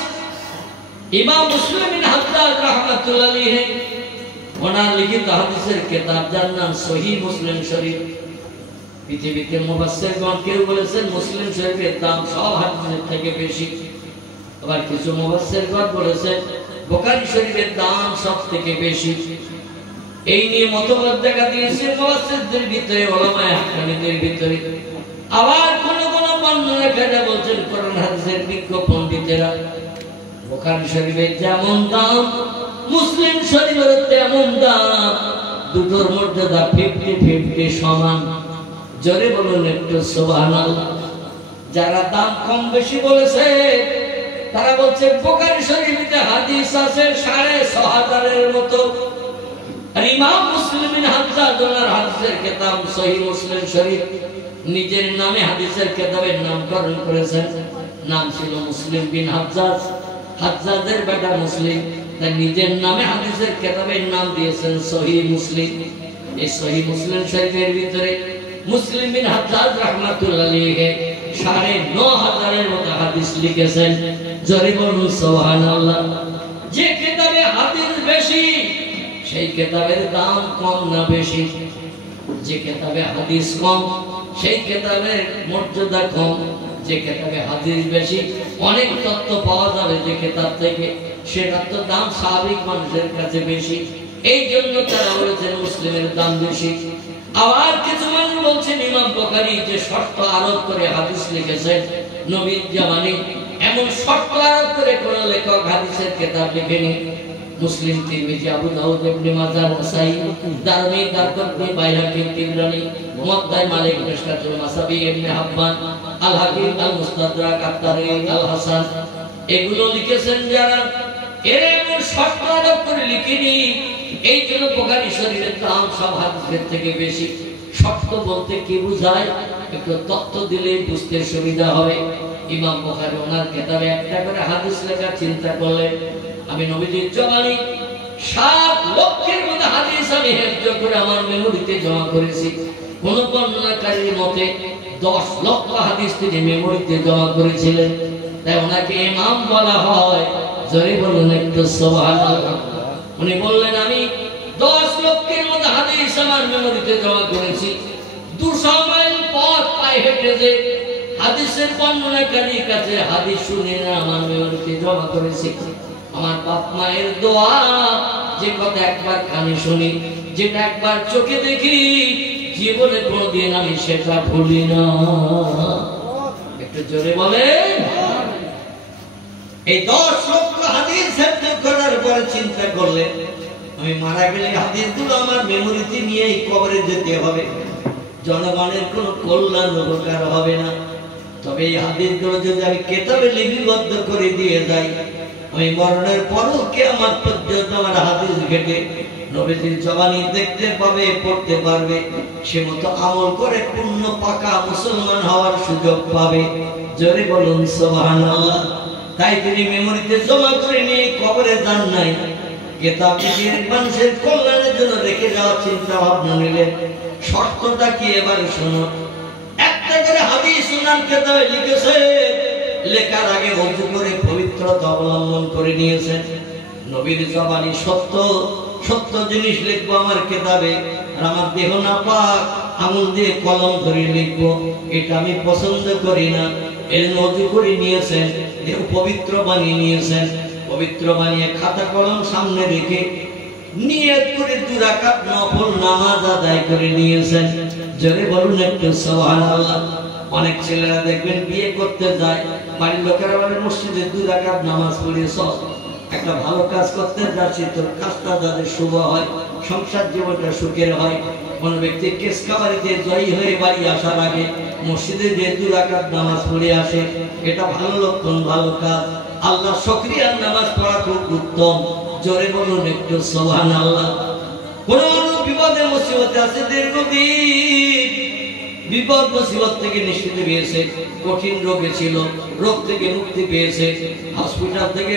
ইমাম মুসলিম বিন হাজ্জাজ রাহমাতুল্লাহ আলাইহি ওনার লিখিত হাদিসের কিতাব, যার নাম সহিহ মুসলিম শরীফ। পৃথিবীতে মুফাসসিরগণ কেউ বলেছেন মুসলিম শরীফের দাম সব হাদিসের থেকে বেশি, আবার কিছু মুফাসসিরগণ বলেছেন বুখারী শরীফের দাম সব থেকে বেশি। এই নিয়ে মতবাদ দেখা দিয়েছে মুফাসসিরদের ভিতরে, উলামায়ে হাদিসের ভিতরে। আবার কোন কোন বর্ণনা এখানে বলছেন কোরআন হাদিসের বিজ্ঞ পণ্ডিতেরা বুখারী শরীফের যেমন দাম, মুসলিম শরীফের তেমন দাম, দুটোর মর্যাদা 50-50 সমান। জোরে বলুন একটু সুবহানাল্লাহ। যারা দাম কম বেশি বলেছে তারা বলছে বুখারী শরীফে হাদিস আছে 6,500 মতো, আর ইমাম মুসলিম বিন হাজ্জাজ ওনার হাদিসের কিতাব সহিহ মুসলিম শরীফ নিজের নামে হাদিসের কিতাবের নামকরণ করেছেন। নাম ছিল মুসলিম বিন হাজ্জাজ, হাজ্জাজের বেটা মুসলিম, তাই নিজের নামে হাদিসের কিতাবের নাম দিয়েছেন সহিহ মুসলিম। এই সহিহ মুসলিম শরীফের ভিতরে মুসলিম বিন হাজ্জাজ রাহমাতুল্লাহ আলাইহি 9,500 মতো হাদিস লিখেছেন। জোরে বলুন সুবহানাল্লাহ। যে কিতাবে হাদিস বেশি সেই কিতাবের দাম কম না বেশি? যে কিতাবে হাদিস কম সেই কিতাবের মর্যাদা কম। যে কিতাবে হাদিস বেশি অনেক তথ্য পাওয়া যাবে যে কিতাব থেকে, সেটার তো দাম স্বাভাবিক মানুষের কাছে বেশি। এই জন্য তারা বলেছেন মুসলিমের দাম বেশি। আবার কিছু মানুষ বলছেন ইমাম বুখারী যে শর্ত আরোপ করে হাদিস লিখেছেন নবীর জামানে, এমন শর্ত আরোপ করে কোন লেখক হাদিসের কিতাব লেখেনি। মুসলিম, তিরমিজি, আবু দাউদ, ইবনে মাজাহ, নাসাঈ, দারমি, দারকুতনি, বাইহাকী, তিবরানী, মুওয়াত্তা মালিক, মিশকাতুল মাসাবি, ইবনে হাব্বান, আল হাকিম, আল মুস্তাদরাক, আত-তারি, আল হাসান, এগুলো লিখেছেন যারা, এরা এমন শর্ত আরোপ করে লিখেনি। এই জন্য বুখারী শরীফের দাম সব হাদিসের থেকে বেশি। শর্ত বলতে কি বোঝায় একটু তথ্য দিলে বুঝতে সুবিধা হবে। ইমাম বুখারী ওনার কিতাবে একটা করে হাদিস লেখার চিন্তা করলেন, আমি নবীজির জমানে 7 লক্ষের মতো হাদিস আমি হেফজ করে আমার মেমোরিতে জমা করেছি। কোন বর্ণনাকারীর মতে 10 লক্ষ হাদিস তিনি মেমোরিতে জমা করেছিলেন। তাই ওনাকে ইমাম বলা হয়। জোরে বলুন একটু সুবহানাল্লাহ। উনি বললেন আমি 10 লক্ষের মতো হাদিস আমার মেমোরিতে জমা করেছি। 200 মাইল পথ পায়ে হেঁটে যে হাদিসের বর্ণনাকারীর কাছে হাদিস শুনে না আমার মেমোরিতে জমা করেছি। আমার বাপ মায়ের দোয়া, যে কথা একবার কানে শুনি, যেটা একবার চোখে দেখি, জীবনে কোনদিন আমি সেটা ভুলি না। একটু জোরে বলেন। এই 10 লক্ষ হাদিস হেফজ করার পরে চিন্তা করলেন আমি মারা গেলে হাদিসগুলো আমার মেমোরিতে নিয়ে কবরে যেতে হবে, জনগণের কোনো কল্যাণ উপকার হবে না। তবে এই হাদিসগুলো যদি আমি কিতাবে লিপিবদ্ধ করে দিয়ে যাই, আমি মরণের পরও কিয়ামত পর্যন্ত আমার হাদিস ঘেটে নবীজির জবানি দেখতে পাবে, পড়তে পারবে, সে মতো আমল করে পূর্ণ পাকা মুসলমান হওয়ার সুযোগ পাবে। জোরে বলুন সুবহানাল্লাহ। তাই তিনি মেমোরিতে জমা করে নিয়ে কবরে যান নাই, কিতাব লিখে মানুষের কল্যাণের জন্য রেখে যাওয়ার চিন্তা ভাবনা নিলেন। শর্তটা কি এবারে শুনুন। একটা করে হাদিস ওনার কিতাবে লিখেছে, লেখার আগে ওযু করে পবিত্রতা অবলম্বন করে নিয়েছেন। নবীর জবানি সত্য সত্য জিনিস লিখবো আমার কিতাবে, আর আমার দেহ না পাক আঙুল দিয়ে কলম ধরে লিখবো, এটা আমি পছন্দ করি না। এর ওযু করে নিয়েছেন, দেহ পবিত্র বানিয়ে নিয়েছেন। পবিত্র বানিয়ে খাতা কলম সামনে রেখে নিয়ত করে 2 রাকাত নফল নামাজ আদায় করে নিয়েছেন। জোরে বলুন একটু সুবহানাল্লাহ। অনেক ছেলেরা দেখবেন বিয়ে করতে যায়, বাড়ির লোকেরা বলে মসজিদে 2 রাকাত নামাজ পড়ে চল, একটা ভালো কাজ করতে যাচ্ছি, তোর কাজটা যাদের শুভ হয়, সংসার জীবনটা সুখের হয়। কোন ব্যক্তি কেস কাবারিতে জয়ী হয়ে বাড়ি আসার আগে মসজিদে যে 2 রাকাত নামাজ পড়ে আসে, এটা ভালো লক্ষণ, ভালো কাজ। আল্লাহ শুকরিয়ার নামাজ পড়া খুব উত্তম। জোরে বলুন একটু সুবহানাল্লাহ। কোন বিপদে মুসিবতে আছে, দীর্ঘদিন বিপদ মুসিবত থেকে নিষ্কৃতি পেয়েছে, কঠিন রোগে ছিল, রোগ থেকে মুক্তি পেয়েছে, হসপিটাল থেকে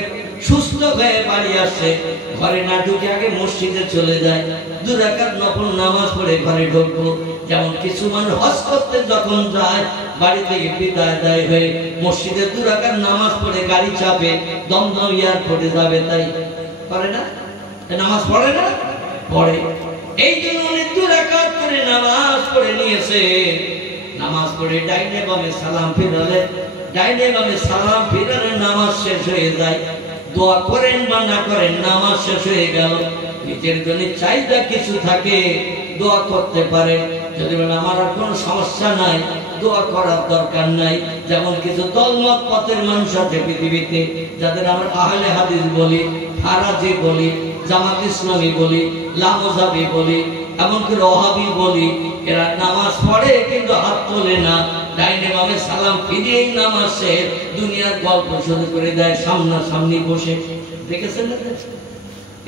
সুস্থ হয়ে বাড়ি আসছে, ঘরে না ঢুকে আগে মসজিদে চলে যায়, 2 রাকাত নফল নামাজ পড়ে ঘরে ঢুকবো। যেমন কিছু মানুষ হজ করতে যখন যায়, বাড়ি থেকে বিদায় দেয় হয়ে মসজিদে 2 রাকাত নামাজ পড়ে গাড়ি চাপে দমদম এয়ারপোর্টে যাবে, তাই করে না? নামাজ পড়ে না? পড়ে। এই জন্য উনি 2 রাকাত করে নামাজ পড়ে নিয়েছে। নামাজ পড়ে ডাইনে বামে সালাম ফিরালে, ডাইনে বামে সালাম ফিরালে নামাজ শেষ হয়ে যায়। দোয়া করেন বা না করেন, নামাজ শেষ হয়ে গেল। নিজের জন্য চাহিদা কিছু থাকে, দোয়া করতে পারেন। যদি বলেন আমার আর কোনো সমস্যা নাই, দোয়া করার দরকার নাই। যেমন কিছু দলমত পথের মানুষ আছে পৃথিবীতে, যাদের আমরা আহলে হাদিস বলি, ফারাজি বলি, জামাত ইসলামী বলি, লামজাবি বলি, এমনকি ওয়াহাবি বলি। এরা নামাজ পড়ে কিন্তু হাত তোলে না, ডাইনে বামে সালাম ফিরিয়েই নামাজ শেষ, দুনিয়ার গল্প শুরু করে দেয় সামনাসামনি বসে। দেখেছেন না?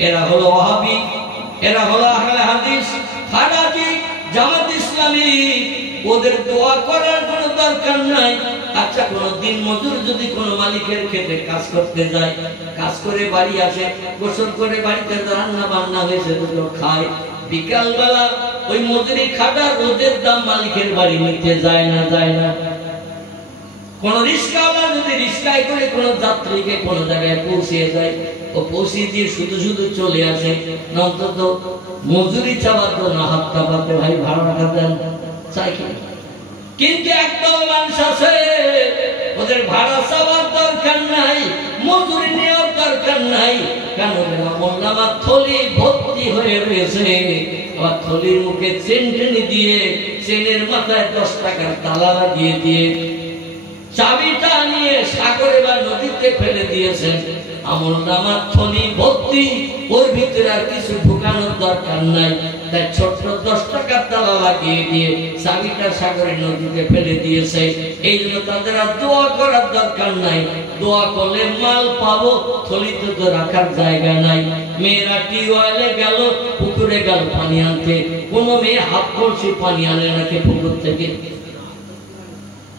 এরা হলো ওয়াহাবি, এরা হলো আহলে হাদিস, ফারাজি, জামাত ইসলামী। ওদের দোয়া করার কোনো দরকার নাই। আচ্ছা, কোন দিন মজুর যদি কোন মালিকের খেতে কাজ করতে যায়, কাজ করে বাড়ি আসে, গোসল করে বাড়িতে রান্না বান্না হয়েছে দুটো খায়, বিকাল বেলা ওই মজুরি খাটা রোদের দাম মালিকের বাড়ি নিতে যায় না? যায় না? কোন রিস্কাওয়ালা যদি রিস্কায় করে কোন যাত্রীকে কোন জায়গায় পৌঁছে যায়, ও পৌঁছে দিয়ে শুধু শুধু চলে আসে, অন্তত মজুরি চাওয়ার জন্য হাত কাঁপাতে, ভাই ভাড়াটা দেন, চাই কি? কিন্তু একদল মানুষ আছে, ওদের ভাড়া চাওয়ার দরকার নাই, মজুরি নেওয়ার দরকার নাই। কেন? আমার থলি ভর্তি হয়ে রয়েছে, আবার থলির মুখে চেন টেনে দিয়ে, চেনের মাথায় 10 টাকার তালা লাগিয়ে দিয়ে চাবিটা নিয়ে সাগরে বা নদীতে ফেলে দিয়েছেন। আমল নামার থলি ভর্তি, ওর ভিতরে আর কিছু ঢুকানোর দরকার নাই, তাই ছোট্ট 10 টাকার তালা লাগিয়ে দিয়ে চাবিটা সাগরে নদীতে ফেলে দিয়েছে। এই জন্য তাদের আর দোয়া করার দরকার নাই। দোয়া করলে মাল পাবো, থলিতে তো রাখার জায়গা নাই। মেয়েরা টিউবওয়েলে গেল, পুকুরে গেল পানি আনতে, কোনো মেয়ে হাফ কলসি পানি আনে নাকি পুকুর থেকে?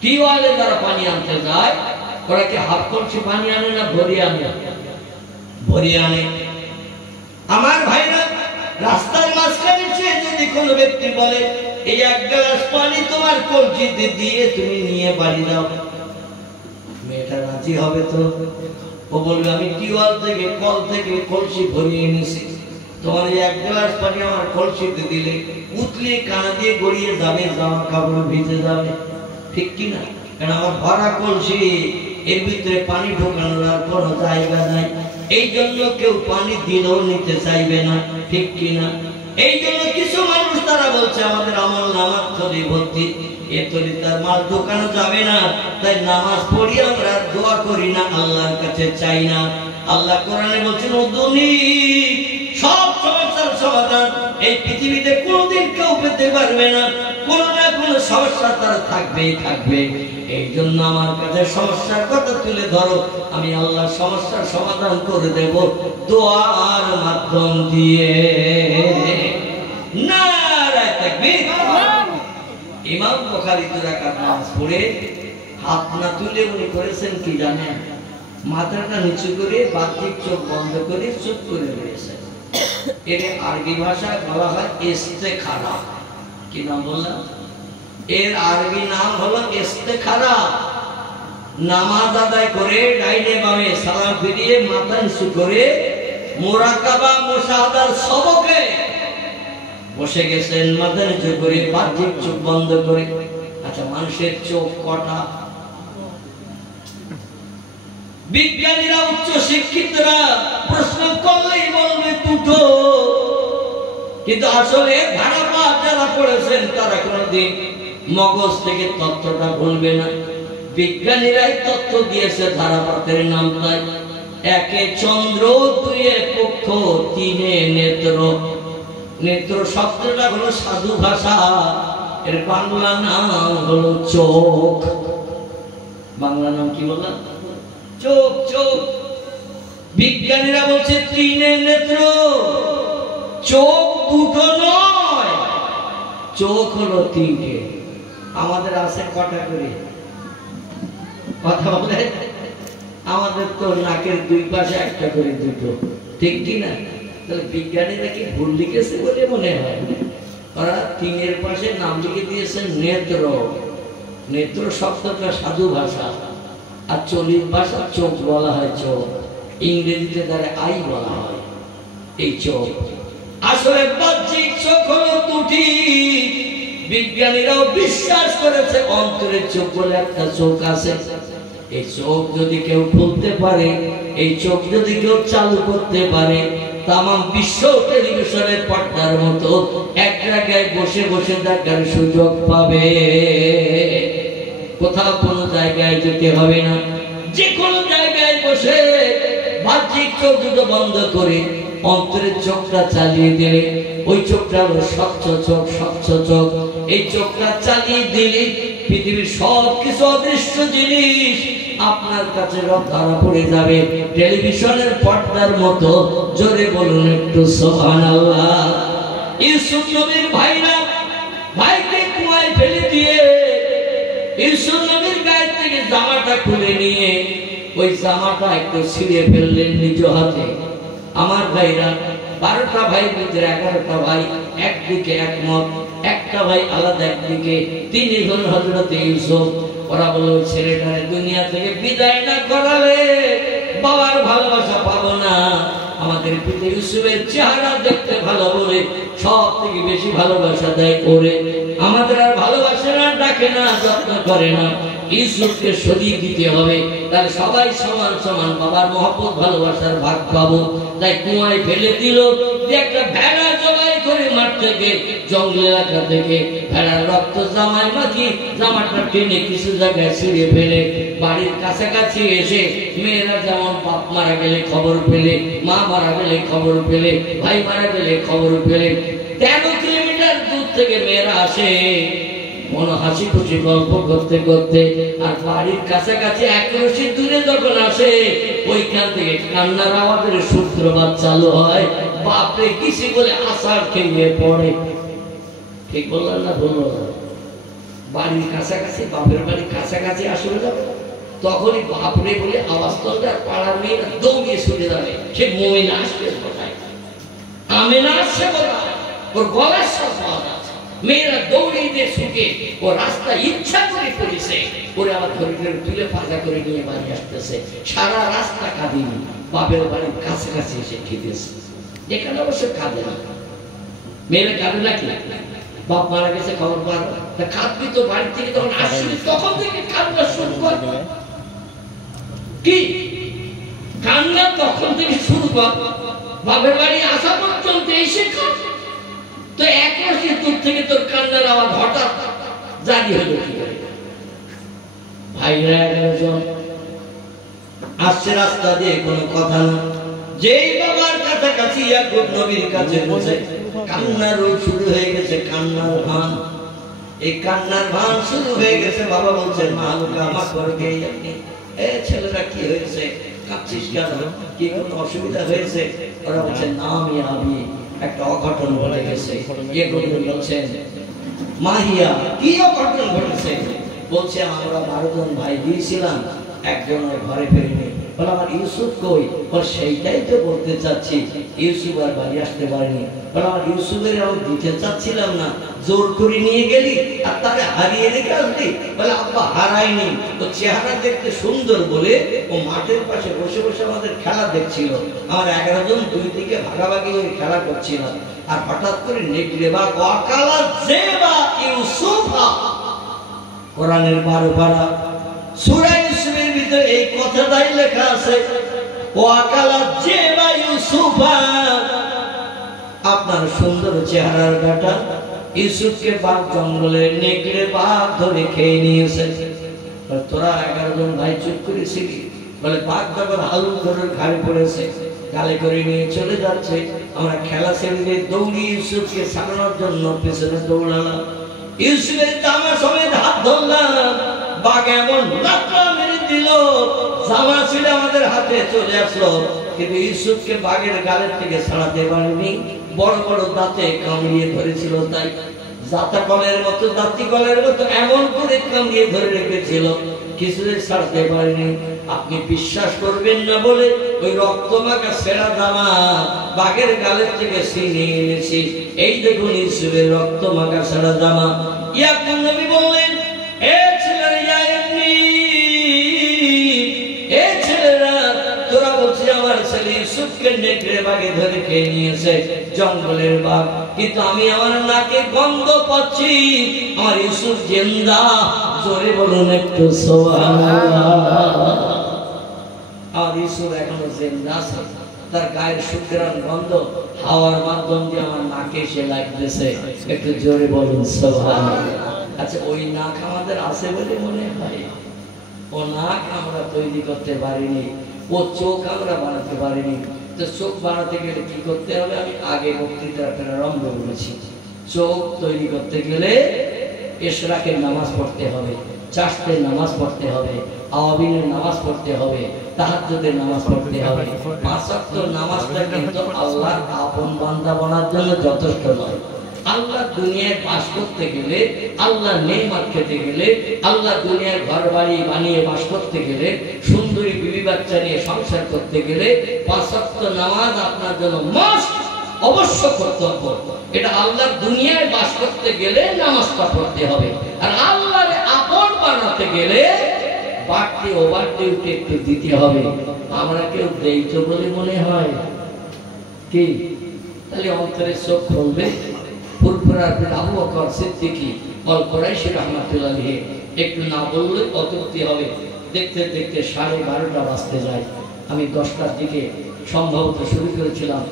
টিউবওয়েলে যারা পানি আনতে যায়, ওরা কি হাফ কলসি পানি আনে না ভরিয়ে আনে? ভরিয়ে আনে। আমার ভাইরা, রাস্তার মাঝখানে সে যদি কোনো ব্যক্তি বলে এই 1 গ্লাস পানি তোমার কলসিতে দিয়ে তুমি নিয়ে বাড়ি দাও, মেয়েটা রাজি হবে তো? ও বলবে আমি টিউবওয়েল থেকে, কল থেকে কলসি ভরিয়ে এনেছি, তোমার এই 1 গ্লাস পানি আমার কলসিতে দিলে উতলিয়ে কানা দিয়ে গড়িয়ে যাবে, জামা কাপড় ভিজে যাবে, ঠিক কিনা? কারণ আমার ভরা কলসি, এর ভিতরে পানি ঢোকানোর আর কোনো জায়গা নাই। এই জন্য কেউ পানি দিলেও নিতে চাইবে না, ঠিক কিনা? এই জন্য কিছু মানুষ তারা বলছে আমাদের আমল নামাজ থলি ভর্তি, এ থলি তার মাল ঢোকানো যাবে না, তাই নামাজ পড়ি আমরা, দোয়া করি না, আল্লাহর কাছে চাই না। আল্লাহ কোরআনে বলছেন উদুনি, সব সমস্যার সমাধান এই পৃথিবীতে কোনোদিন কেউ পেতে পারবে না, কোনো না কোনো সমস্যা তার থাকবেই থাকবে। এই জন্য আমার কাছে সমস্যার কথা তুলে ধরো, আমি আল্লাহ সমস্যার সমাধান করে দেব দোয়ার মাধ্যম দিয়ে। নারায়ে তাকবীর। ইমাম বুখারী 2 রাকাত নামাজ পড়ে হাত না তুলে উনি করেছেন কি জানেন? মাথাটা নিচু করে বাহ্যিক চোখ বন্ধ করে চুপ করে রয়েছেন। এর আরবি ভাষায় বলা হয় ইস্তেখারা। কি নাম বললাম? এর আরবি নাম হলো ইস্তেখারা। নামাজ আদায় করে ডাইনে বামে সালাম ফিরিয়ে মাথা নিচু করে মুরাকাবা মুশাহাদার সবকে বসে গেছেন, মাথা নিচু করে বাহ্যিক চোখ বন্ধ করে। আচ্ছা, মানুষের চোখ কটা? বিজ্ঞানীরা, উচ্চ শিক্ষিতরা প্রশ্ন করলেই বলবে 2টো, কিন্তু আসলে ধারাপাত যারা পড়েছেন তারা কোনদিন মগজ থেকে তত্ত্বটা ভুলবে না। বিজ্ঞানীরাই তত্ত্ব দিয়েছে ধারাপাতের নাম তাই। 1 চন্দ্র, 2 পক্ষ, 3 নেত্র। নেত্র শব্দটা হলো সাধু ভাষা, এর বাংলা নাম হলো চোখ। বাংলা নাম কি বললাম? চোখ। চোখ। বিজ্ঞানীরা বলছে 3 নেত্র, চোখ 2টো নয়, চোখ হলো 3টে। আমাদের আছে কটা করে? কথা বলে, আমাদের তো নাকের 2 পাশে একটা করে 2টো, ঠিক কি না? তাহলে বিজ্ঞানীরা কি ভুল লিখেছে বলে মনে হয়? ওরা 3 পাশে নাম লিখে দিয়েছেন নেত্র। নেত্র শব্দটা সাধু ভাষা, আর চলিত ভাষা চোখ বলা হয় চোখ, ইংরেজিতে তারা আই বলা হয়। এই চোখ আসলে বাহ্যিক চোখ হলো 2টি। বিজ্ঞানীরাও বিশ্বাস করেছে অন্তরের চোখ বলে একটা চোখ আছে। এই চোখ যদি কেউ খুলতে পারে, এই চোখ যদি কেউ চালু করতে পারে, তামাম বিশ্ব টেলিভিশনের পর্দার মতো এক জায়গায় বসে বসে দেখার সুযোগ পাবে। কোথাও কোনো জায়গায় যেতে হবে না, যে কোনো জায়গায় বসে বাহ্যিক চোখ দুটো বন্ধ করে অন্তরের চোখটা চালিয়ে দিলে, ওই চোখটা হলো স্বচ্ছ চোখ। স্বচ্ছ চোখ, এই চোখটা চালিয়ে দিলে পৃথিবীর সবকিছু অদৃশ্য জিনিস আপনার কাছে ধরা পড়ে যাবে টেলিভিশনের পর্দার মতো। জোরে বলুন একটু সুবহানাল্লাহ। ইউসুফ নবীর ভাইরা ভাইকে কুয়ায় ফেলে দিয়ে ইউসুফ নবীর গায়ে থেকে জামাটা খুলে নিয়ে ওই জামাটা একটু ছিঁড়ে ফেললেন নিজ হাতে। আমার ভাইরা 12টা ভাই ভিতরে 11টা ভাই একদিকে একমত, একটা ভাই আলাদা একদিকে। তিনি হলেন হযরত ইউসুফ। ওরা বলল ছেলেটারে দুনিয়া থেকে বিদায় না করালে বাবার ভালোবাসা পাবো না। আমাদের পিতা ইউসুফের চেহারা দেখতে ভালো বলে সব থেকে বেশি ভালোবাসা দেয় করে আমাদের আর ভালোবাসে না, ডাকে না, যত্ন করে না। ইউসুফকে সরিয়ে দিতে হবে, তাহলে সবাই সমান সমান বাবার মহব্বত ভালোবাসার ভাগ পাবো। তাই কুয়ায় ফেলে দিল। একটা ভেড়া জবাই করে মাঠ থেকে জঙ্গল এলাকা থেকে ভেড়ার রক্ত জামায় মাখি জামাটা টেনে কিছু জায়গায় ছিঁড়ে ফেলে বাড়ির কাছাকাছি এসে মেয়েরা যেমন বাপ মারা গেলে খবর পেলে, মা মারা গেলে খবর পেলে, ভাই মারা গেলে খবর পেলে 13 কিলোমিটার দূর থেকে মেয়েরা আসে মনে হাসি খুশি গল্প করতে করতে। আর বাড়ির কাছাকাছি 1 রশি দূরে যখন আসে ওইখান থেকে কান্নার আওয়াজের সূত্রপাত চালু হয়। বাপরে কিছু বলে আষাঢ় খেয়ে পড়ে। ঠিক বললাম না বললো না? বাড়ির কাছাকাছি, বাপের বাড়ির কাছাকাছি আসলে যাবে তখনই বাপরে বলে আওয়াজ তুলতে আর পাড়ার মেয়েরা দৌড়িয়ে ছুটে যাবে। সে মমিনা আসবে কোথায়, আমেনা আসছে কোথায়, ওর গলার সব মেয়েরা দৌড়িয়ে দিয়ে ছুটে ও রাস্তা ইচ্ছা করে পড়েছে ওরে আবার ধরে ধরে তুলে পাজা করে নিয়ে বাড়ি আসতেছে। সারা রাস্তা কাঁদিনি, বাপের বাড়ির কাছাকাছি এসে খেতেছে। এখানে অবশ্য কাঁদে না, মেয়েরা কাঁদে নাকি? বাপ মারা গেছে খবর পার কাঁদবি তো বাড়ি থেকে তখন আসবি, তখন থেকে কান্না শুরু কর। কি কান্না তখন থেকে শুরু কর, বাপের বাড়ি আসা পর্যন্ত এসে কাঁদ। তো 1 রশি দূর থেকে তোর কান্নার আওয়াজ হঠাৎ জারি হলো কি করে? ভাইরা 11 জন আসছে রাস্তা দিয়ে, কোনো কথা না। যেই বাবার কাছাকাছি ইয়াকুব নবীর কাছে বসে কান্নার শুরু হয়ে গেছে, কান্নার ভান। এই কান্নার ভান শুরু হয়ে গেছে। বাবা বলছেন মা আমা করবে ছেলেরা কি হয়েছে, কাঁদছিস কেন, কি কোনো অসুবিধা হয়েছে? ওরা বলছেন না আমি একটা অঘটন ঘটে গেছে। বলছেন মাহিয়া কি অঘটন ঘটেছে? বলছে আমরা 12 জন ভাই গিয়েছিলাম, একজনের ঘরে ফেরিনি। বলে আমার ইউসুফ কই? বল সেইটাই তো বলতে চাচ্ছি, ইউসুফ আর বাড়ি আসতে পারেনি। বলে আমার ইউসুফের আমি দিতে চাচ্ছিলাম না, জোর করে নিয়ে গেলি আর তারে হারিয়ে রেখে আসলি। বলে আব্বা হারায়নি, তো চেহারা দেখতে সুন্দর বলে ও মাঠের পাশে বসে বসে আমাদের খেলা দেখছিল। আমার 11 জন দুই দিকে ভাগাভাগি হয়ে খেলা করছিলাম, আর হঠাৎ করে নেকড়ে বা ওয়াকালা জেবা ইউসুফা। কোরআনের 12 পারা সূরা ইউসুফের ভিতরে এই কথাটাই লেখা আছে, ওয়াকালা জেবা ইউসুফা। আপনার সুন্দর চেহারার গাটা ইউসুফকে বাঘ জঙ্গলে নেকড়ে বাঘ ধরে খেয়ে নিয়েছে। তোরা 11 জন ভাই চুপ করেছিলি? বলে বাঘ যখন হালু ধরে ঘাড়ে পড়েছে, গালে করে নিয়ে চলে যাচ্ছে, আমরা খেলা ছেড়ে দিয়ে দৌড়ি ইউসুফকে ছাড়ানোর জন্য পেছনে দৌড়ালাম। ইউসুফের জামা সমেত হাত ধরলাম, বাঘ এমন লাফা মেরে দিল, জামা ছিঁড়ে আমাদের হাতে চলে আসলো। কিন্তু ইউসুফকে বাঘের গালের থেকে ছাড়াতে পারিনি, বড় বড় দাঁতে কামড়িয়ে ধরেছিল। তাই জাতা কলের মতো, দাঁতি কলের মতো এমন করে কামড়িয়ে ধরে রেখেছিল, কিছুদিন ছাড়তে পারিনি। আপনি বিশ্বাস করবেন না বলে ওই রক্তমাখা ছেঁড়া জামা বাঘের গালের থেকে ছিনিয়ে এনেছি। এই দেখুন ইউসুফের রক্তমাখা ছেঁড়া জামা। ইয়াকুব নবী বললেন, এ ছেলেরা, এ ছেলেরা, তোরা বলছি আমার ছেলে ইউসুফকে নেকড়ে বাঘে ধরে খেয়ে নিয়েছে, জঙ্গলের বাঘ, কিন্তু আমি আমার নাকে গন্ধ পাচ্ছি আমার ইউসুফ জিন্দা। জোরে বলুন একটু সুবহানাল্লাহ। আর ইউসুফ এখনো জিন্দা আছে, তার গায়ের সুঘ্রাণ গন্ধ হাওয়ার মাধ্যম দিয়ে আমার নাকে এসে লাগতেছে। একটু জোরে বলুন সুবহানাল্লাহ। আচ্ছা, ওই নাক আমাদের আছে বলে মনে হয়? ও নাক আমরা তৈরি করতে পারিনি, ও চোখ আমরা বানাতে পারিনি। তো চোখ বানাতে গেলে কি করতে হবে? আমি আগে বক্তৃতাটা আরম্ভ করেছি। চোখ তৈরি করতে গেলে ইশরাকের নামাজ পড়তে হবে, চাষতের নামাজ পড়তে হবে, আওয়াবিনের নামাজ পড়তে হবে, তাহাজ্জুদের নামাজ পড়তে হবে। 5 ওয়াক্ত নামাজটা কিন্তু আল্লাহর আপন বান্দা বনার জন্য যথেষ্ট নয়। আল্লাহ দুনিয়ায় বাস করতে গেলে, আল্লাহ নেয়ামত খেতে গেলে, আল্লাহ দুনিয়ার ঘর বাড়ি বানিয়ে বাস করতে গেলে, সুন্দরী বিবি বাচ্চা নিয়ে সংসার করতে গেলে 5 ওয়াক্ত নামাজ আপনার জন্য মাস্ট, অবশ্য কর্তব্য। এটা আল্লাহ দুনিয়ায় বাস করতে গেলে নামাজটা পড়তে হবে। আর আল্লাহর আপন বানাতে গেলে বাড়তি ওভার ডিউটি একটু দিতে হবে। আমরা কেউ দেই তো বলে মনে হয় কি? তাহলে অন্তরের চোখ খুলবে। ফুরফুরার বিন আবু বকর সিদ্দিকী আল কুরাইশি রাহমাতুল্লাহ আলাইহি একটু না বললে অতৃপ্তি হবে। দেখতে দেখতে 12:30 বাজতে যায়। আমি 10টার দিকে সম্ভবত শুরু করেছিলাম,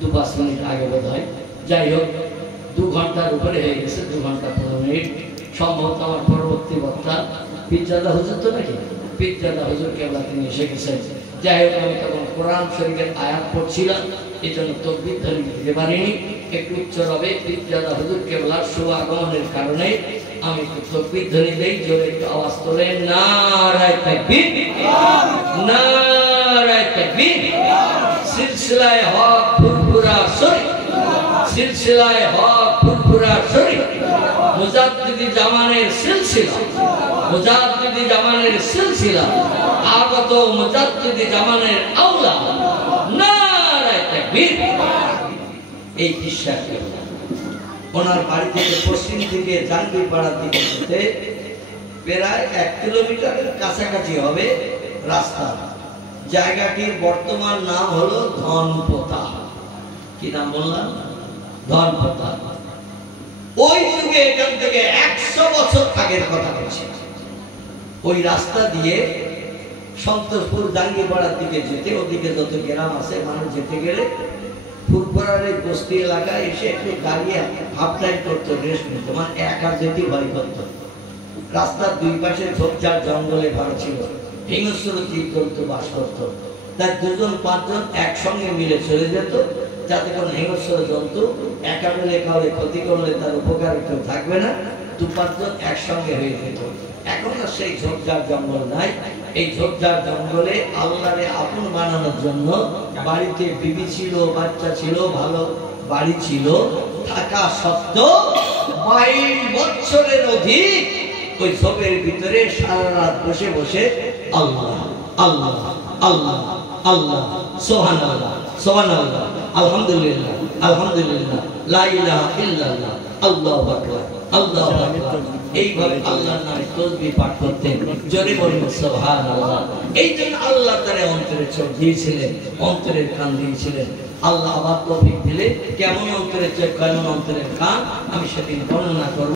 2-5 মিনিট আগে বোধ হয়। যাই হোক, 2 ঘন্টার উপরে হয়ে গেছে, 2 ঘন্টা 15 মিনিট। সম্ভবত আমার পরবর্তী বক্তা পীরজাদা হুজুর তো নাকি, পীরজাদা হুজুর কেবলা তিনি এসে গেছেন। যাই হোক, আমি তখন কোরআন শরীফের আয়াত পড়ছিলাম, এই জন্য তকবীর ধ্বনি দিতে পারিনি। একটু উচ্চ রবে পীরজাদা হুজুর কেবলার শুভ আগমনের কারণে আমি একটু তকবীর ধ্বনি দেই। জোরে একটু আওয়াজ তোলেন, নারায়ে তাকবীর, নারায়ে তাকবীর। সিলসিলায়ে হক ফুরফুরা শরীফ, সিলসিলায়ে হক ফুরফুরা শরীফ, মুজাদ্দিদি জামানের সিলসিলা, মুজাদ্দিদি জামানের সিলসিলা, আগত মুজাদ্দিদি জামানের আওলা, নারায়ে তাকবীর। এই বিশ্বাস ওনার বাড়ি থেকে পশ্চিম দিকে জাঙ্গিপাড়ার দিকে যেতে প্রায় 1 কিলোমিটারের কাছাকাছি হবে রাস্তা। জায়গাটির বর্তমান নাম হলো ধনপোতা। কি নাম বললাম? ধনপোতা। ওই যুগে এখান থেকে 100 বছর আগের কথা বলছি। ওই রাস্তা দিয়ে সন্তোষপুর জাঙ্গিপাড়ার দিকে যেতে, ওদিকে যত গ্রাম আছে মানুষ যেতে গেলে ফুরফুরার এই বস্তি এলাকায় এসে একটু দাঁড়িয়ে হাফ টাইম করতো, রেস্ট নিত, মানে একা যেতে ভয় করতো। রাস্তার 2 পাশে ঝোপঝাড় জঙ্গলে ভরা ছিল, হিংস্র জীবজন্তু বাস করত। তাই 2-5 জন একসঙ্গে মিলে চলে যেত, যাতে কোনো হিংস্র জন্তু একা মিলে কাউকে ক্ষতি করলে তার উপকার কেউ থাকবে না। 2-5 জন একসঙ্গে হয়ে যেত। এখন আর সেই ঝোপঝাড় জঙ্গল নাই। এই ঝোপঝাড় জঙ্গলে আল্লাহরে আপন বানানোর জন্য বাড়িতে বিবি ছিল, বাচ্চা ছিল, ভালো বাড়ি ছিল, থাকা সত্ত্বেও 22 বছরের অধিক ওই ঝোপের ভিতরে সারা রাত বসে বসে আল্লাহ আল্লাহ আল্লাহ আল্লাহ, সুবহানাল্লাহ সুবহানাল্লাহ, আলহামদুলিল্লাহ আলহামদুলিল্লাহ, লা ইলাহা ইল্লাল্লাহ, আল্লাহু আকবার আল্লাহু আকবার, এইভাবে আল্লাহর নামে তাসবিহ পাঠ করতেন। জোরে বলুন সুবহানাল্লাহ। এই জন্য আল্লাহ তার অন্তরে চোখ দিয়েছিলেন, অন্তরের কান দিয়েছিলেন। আল্লাহ আবার তৌফিক দিলে কেমন অন্তরের চোখ, কেমন অন্তরের কান আমি সেদিন বর্ণনা করব।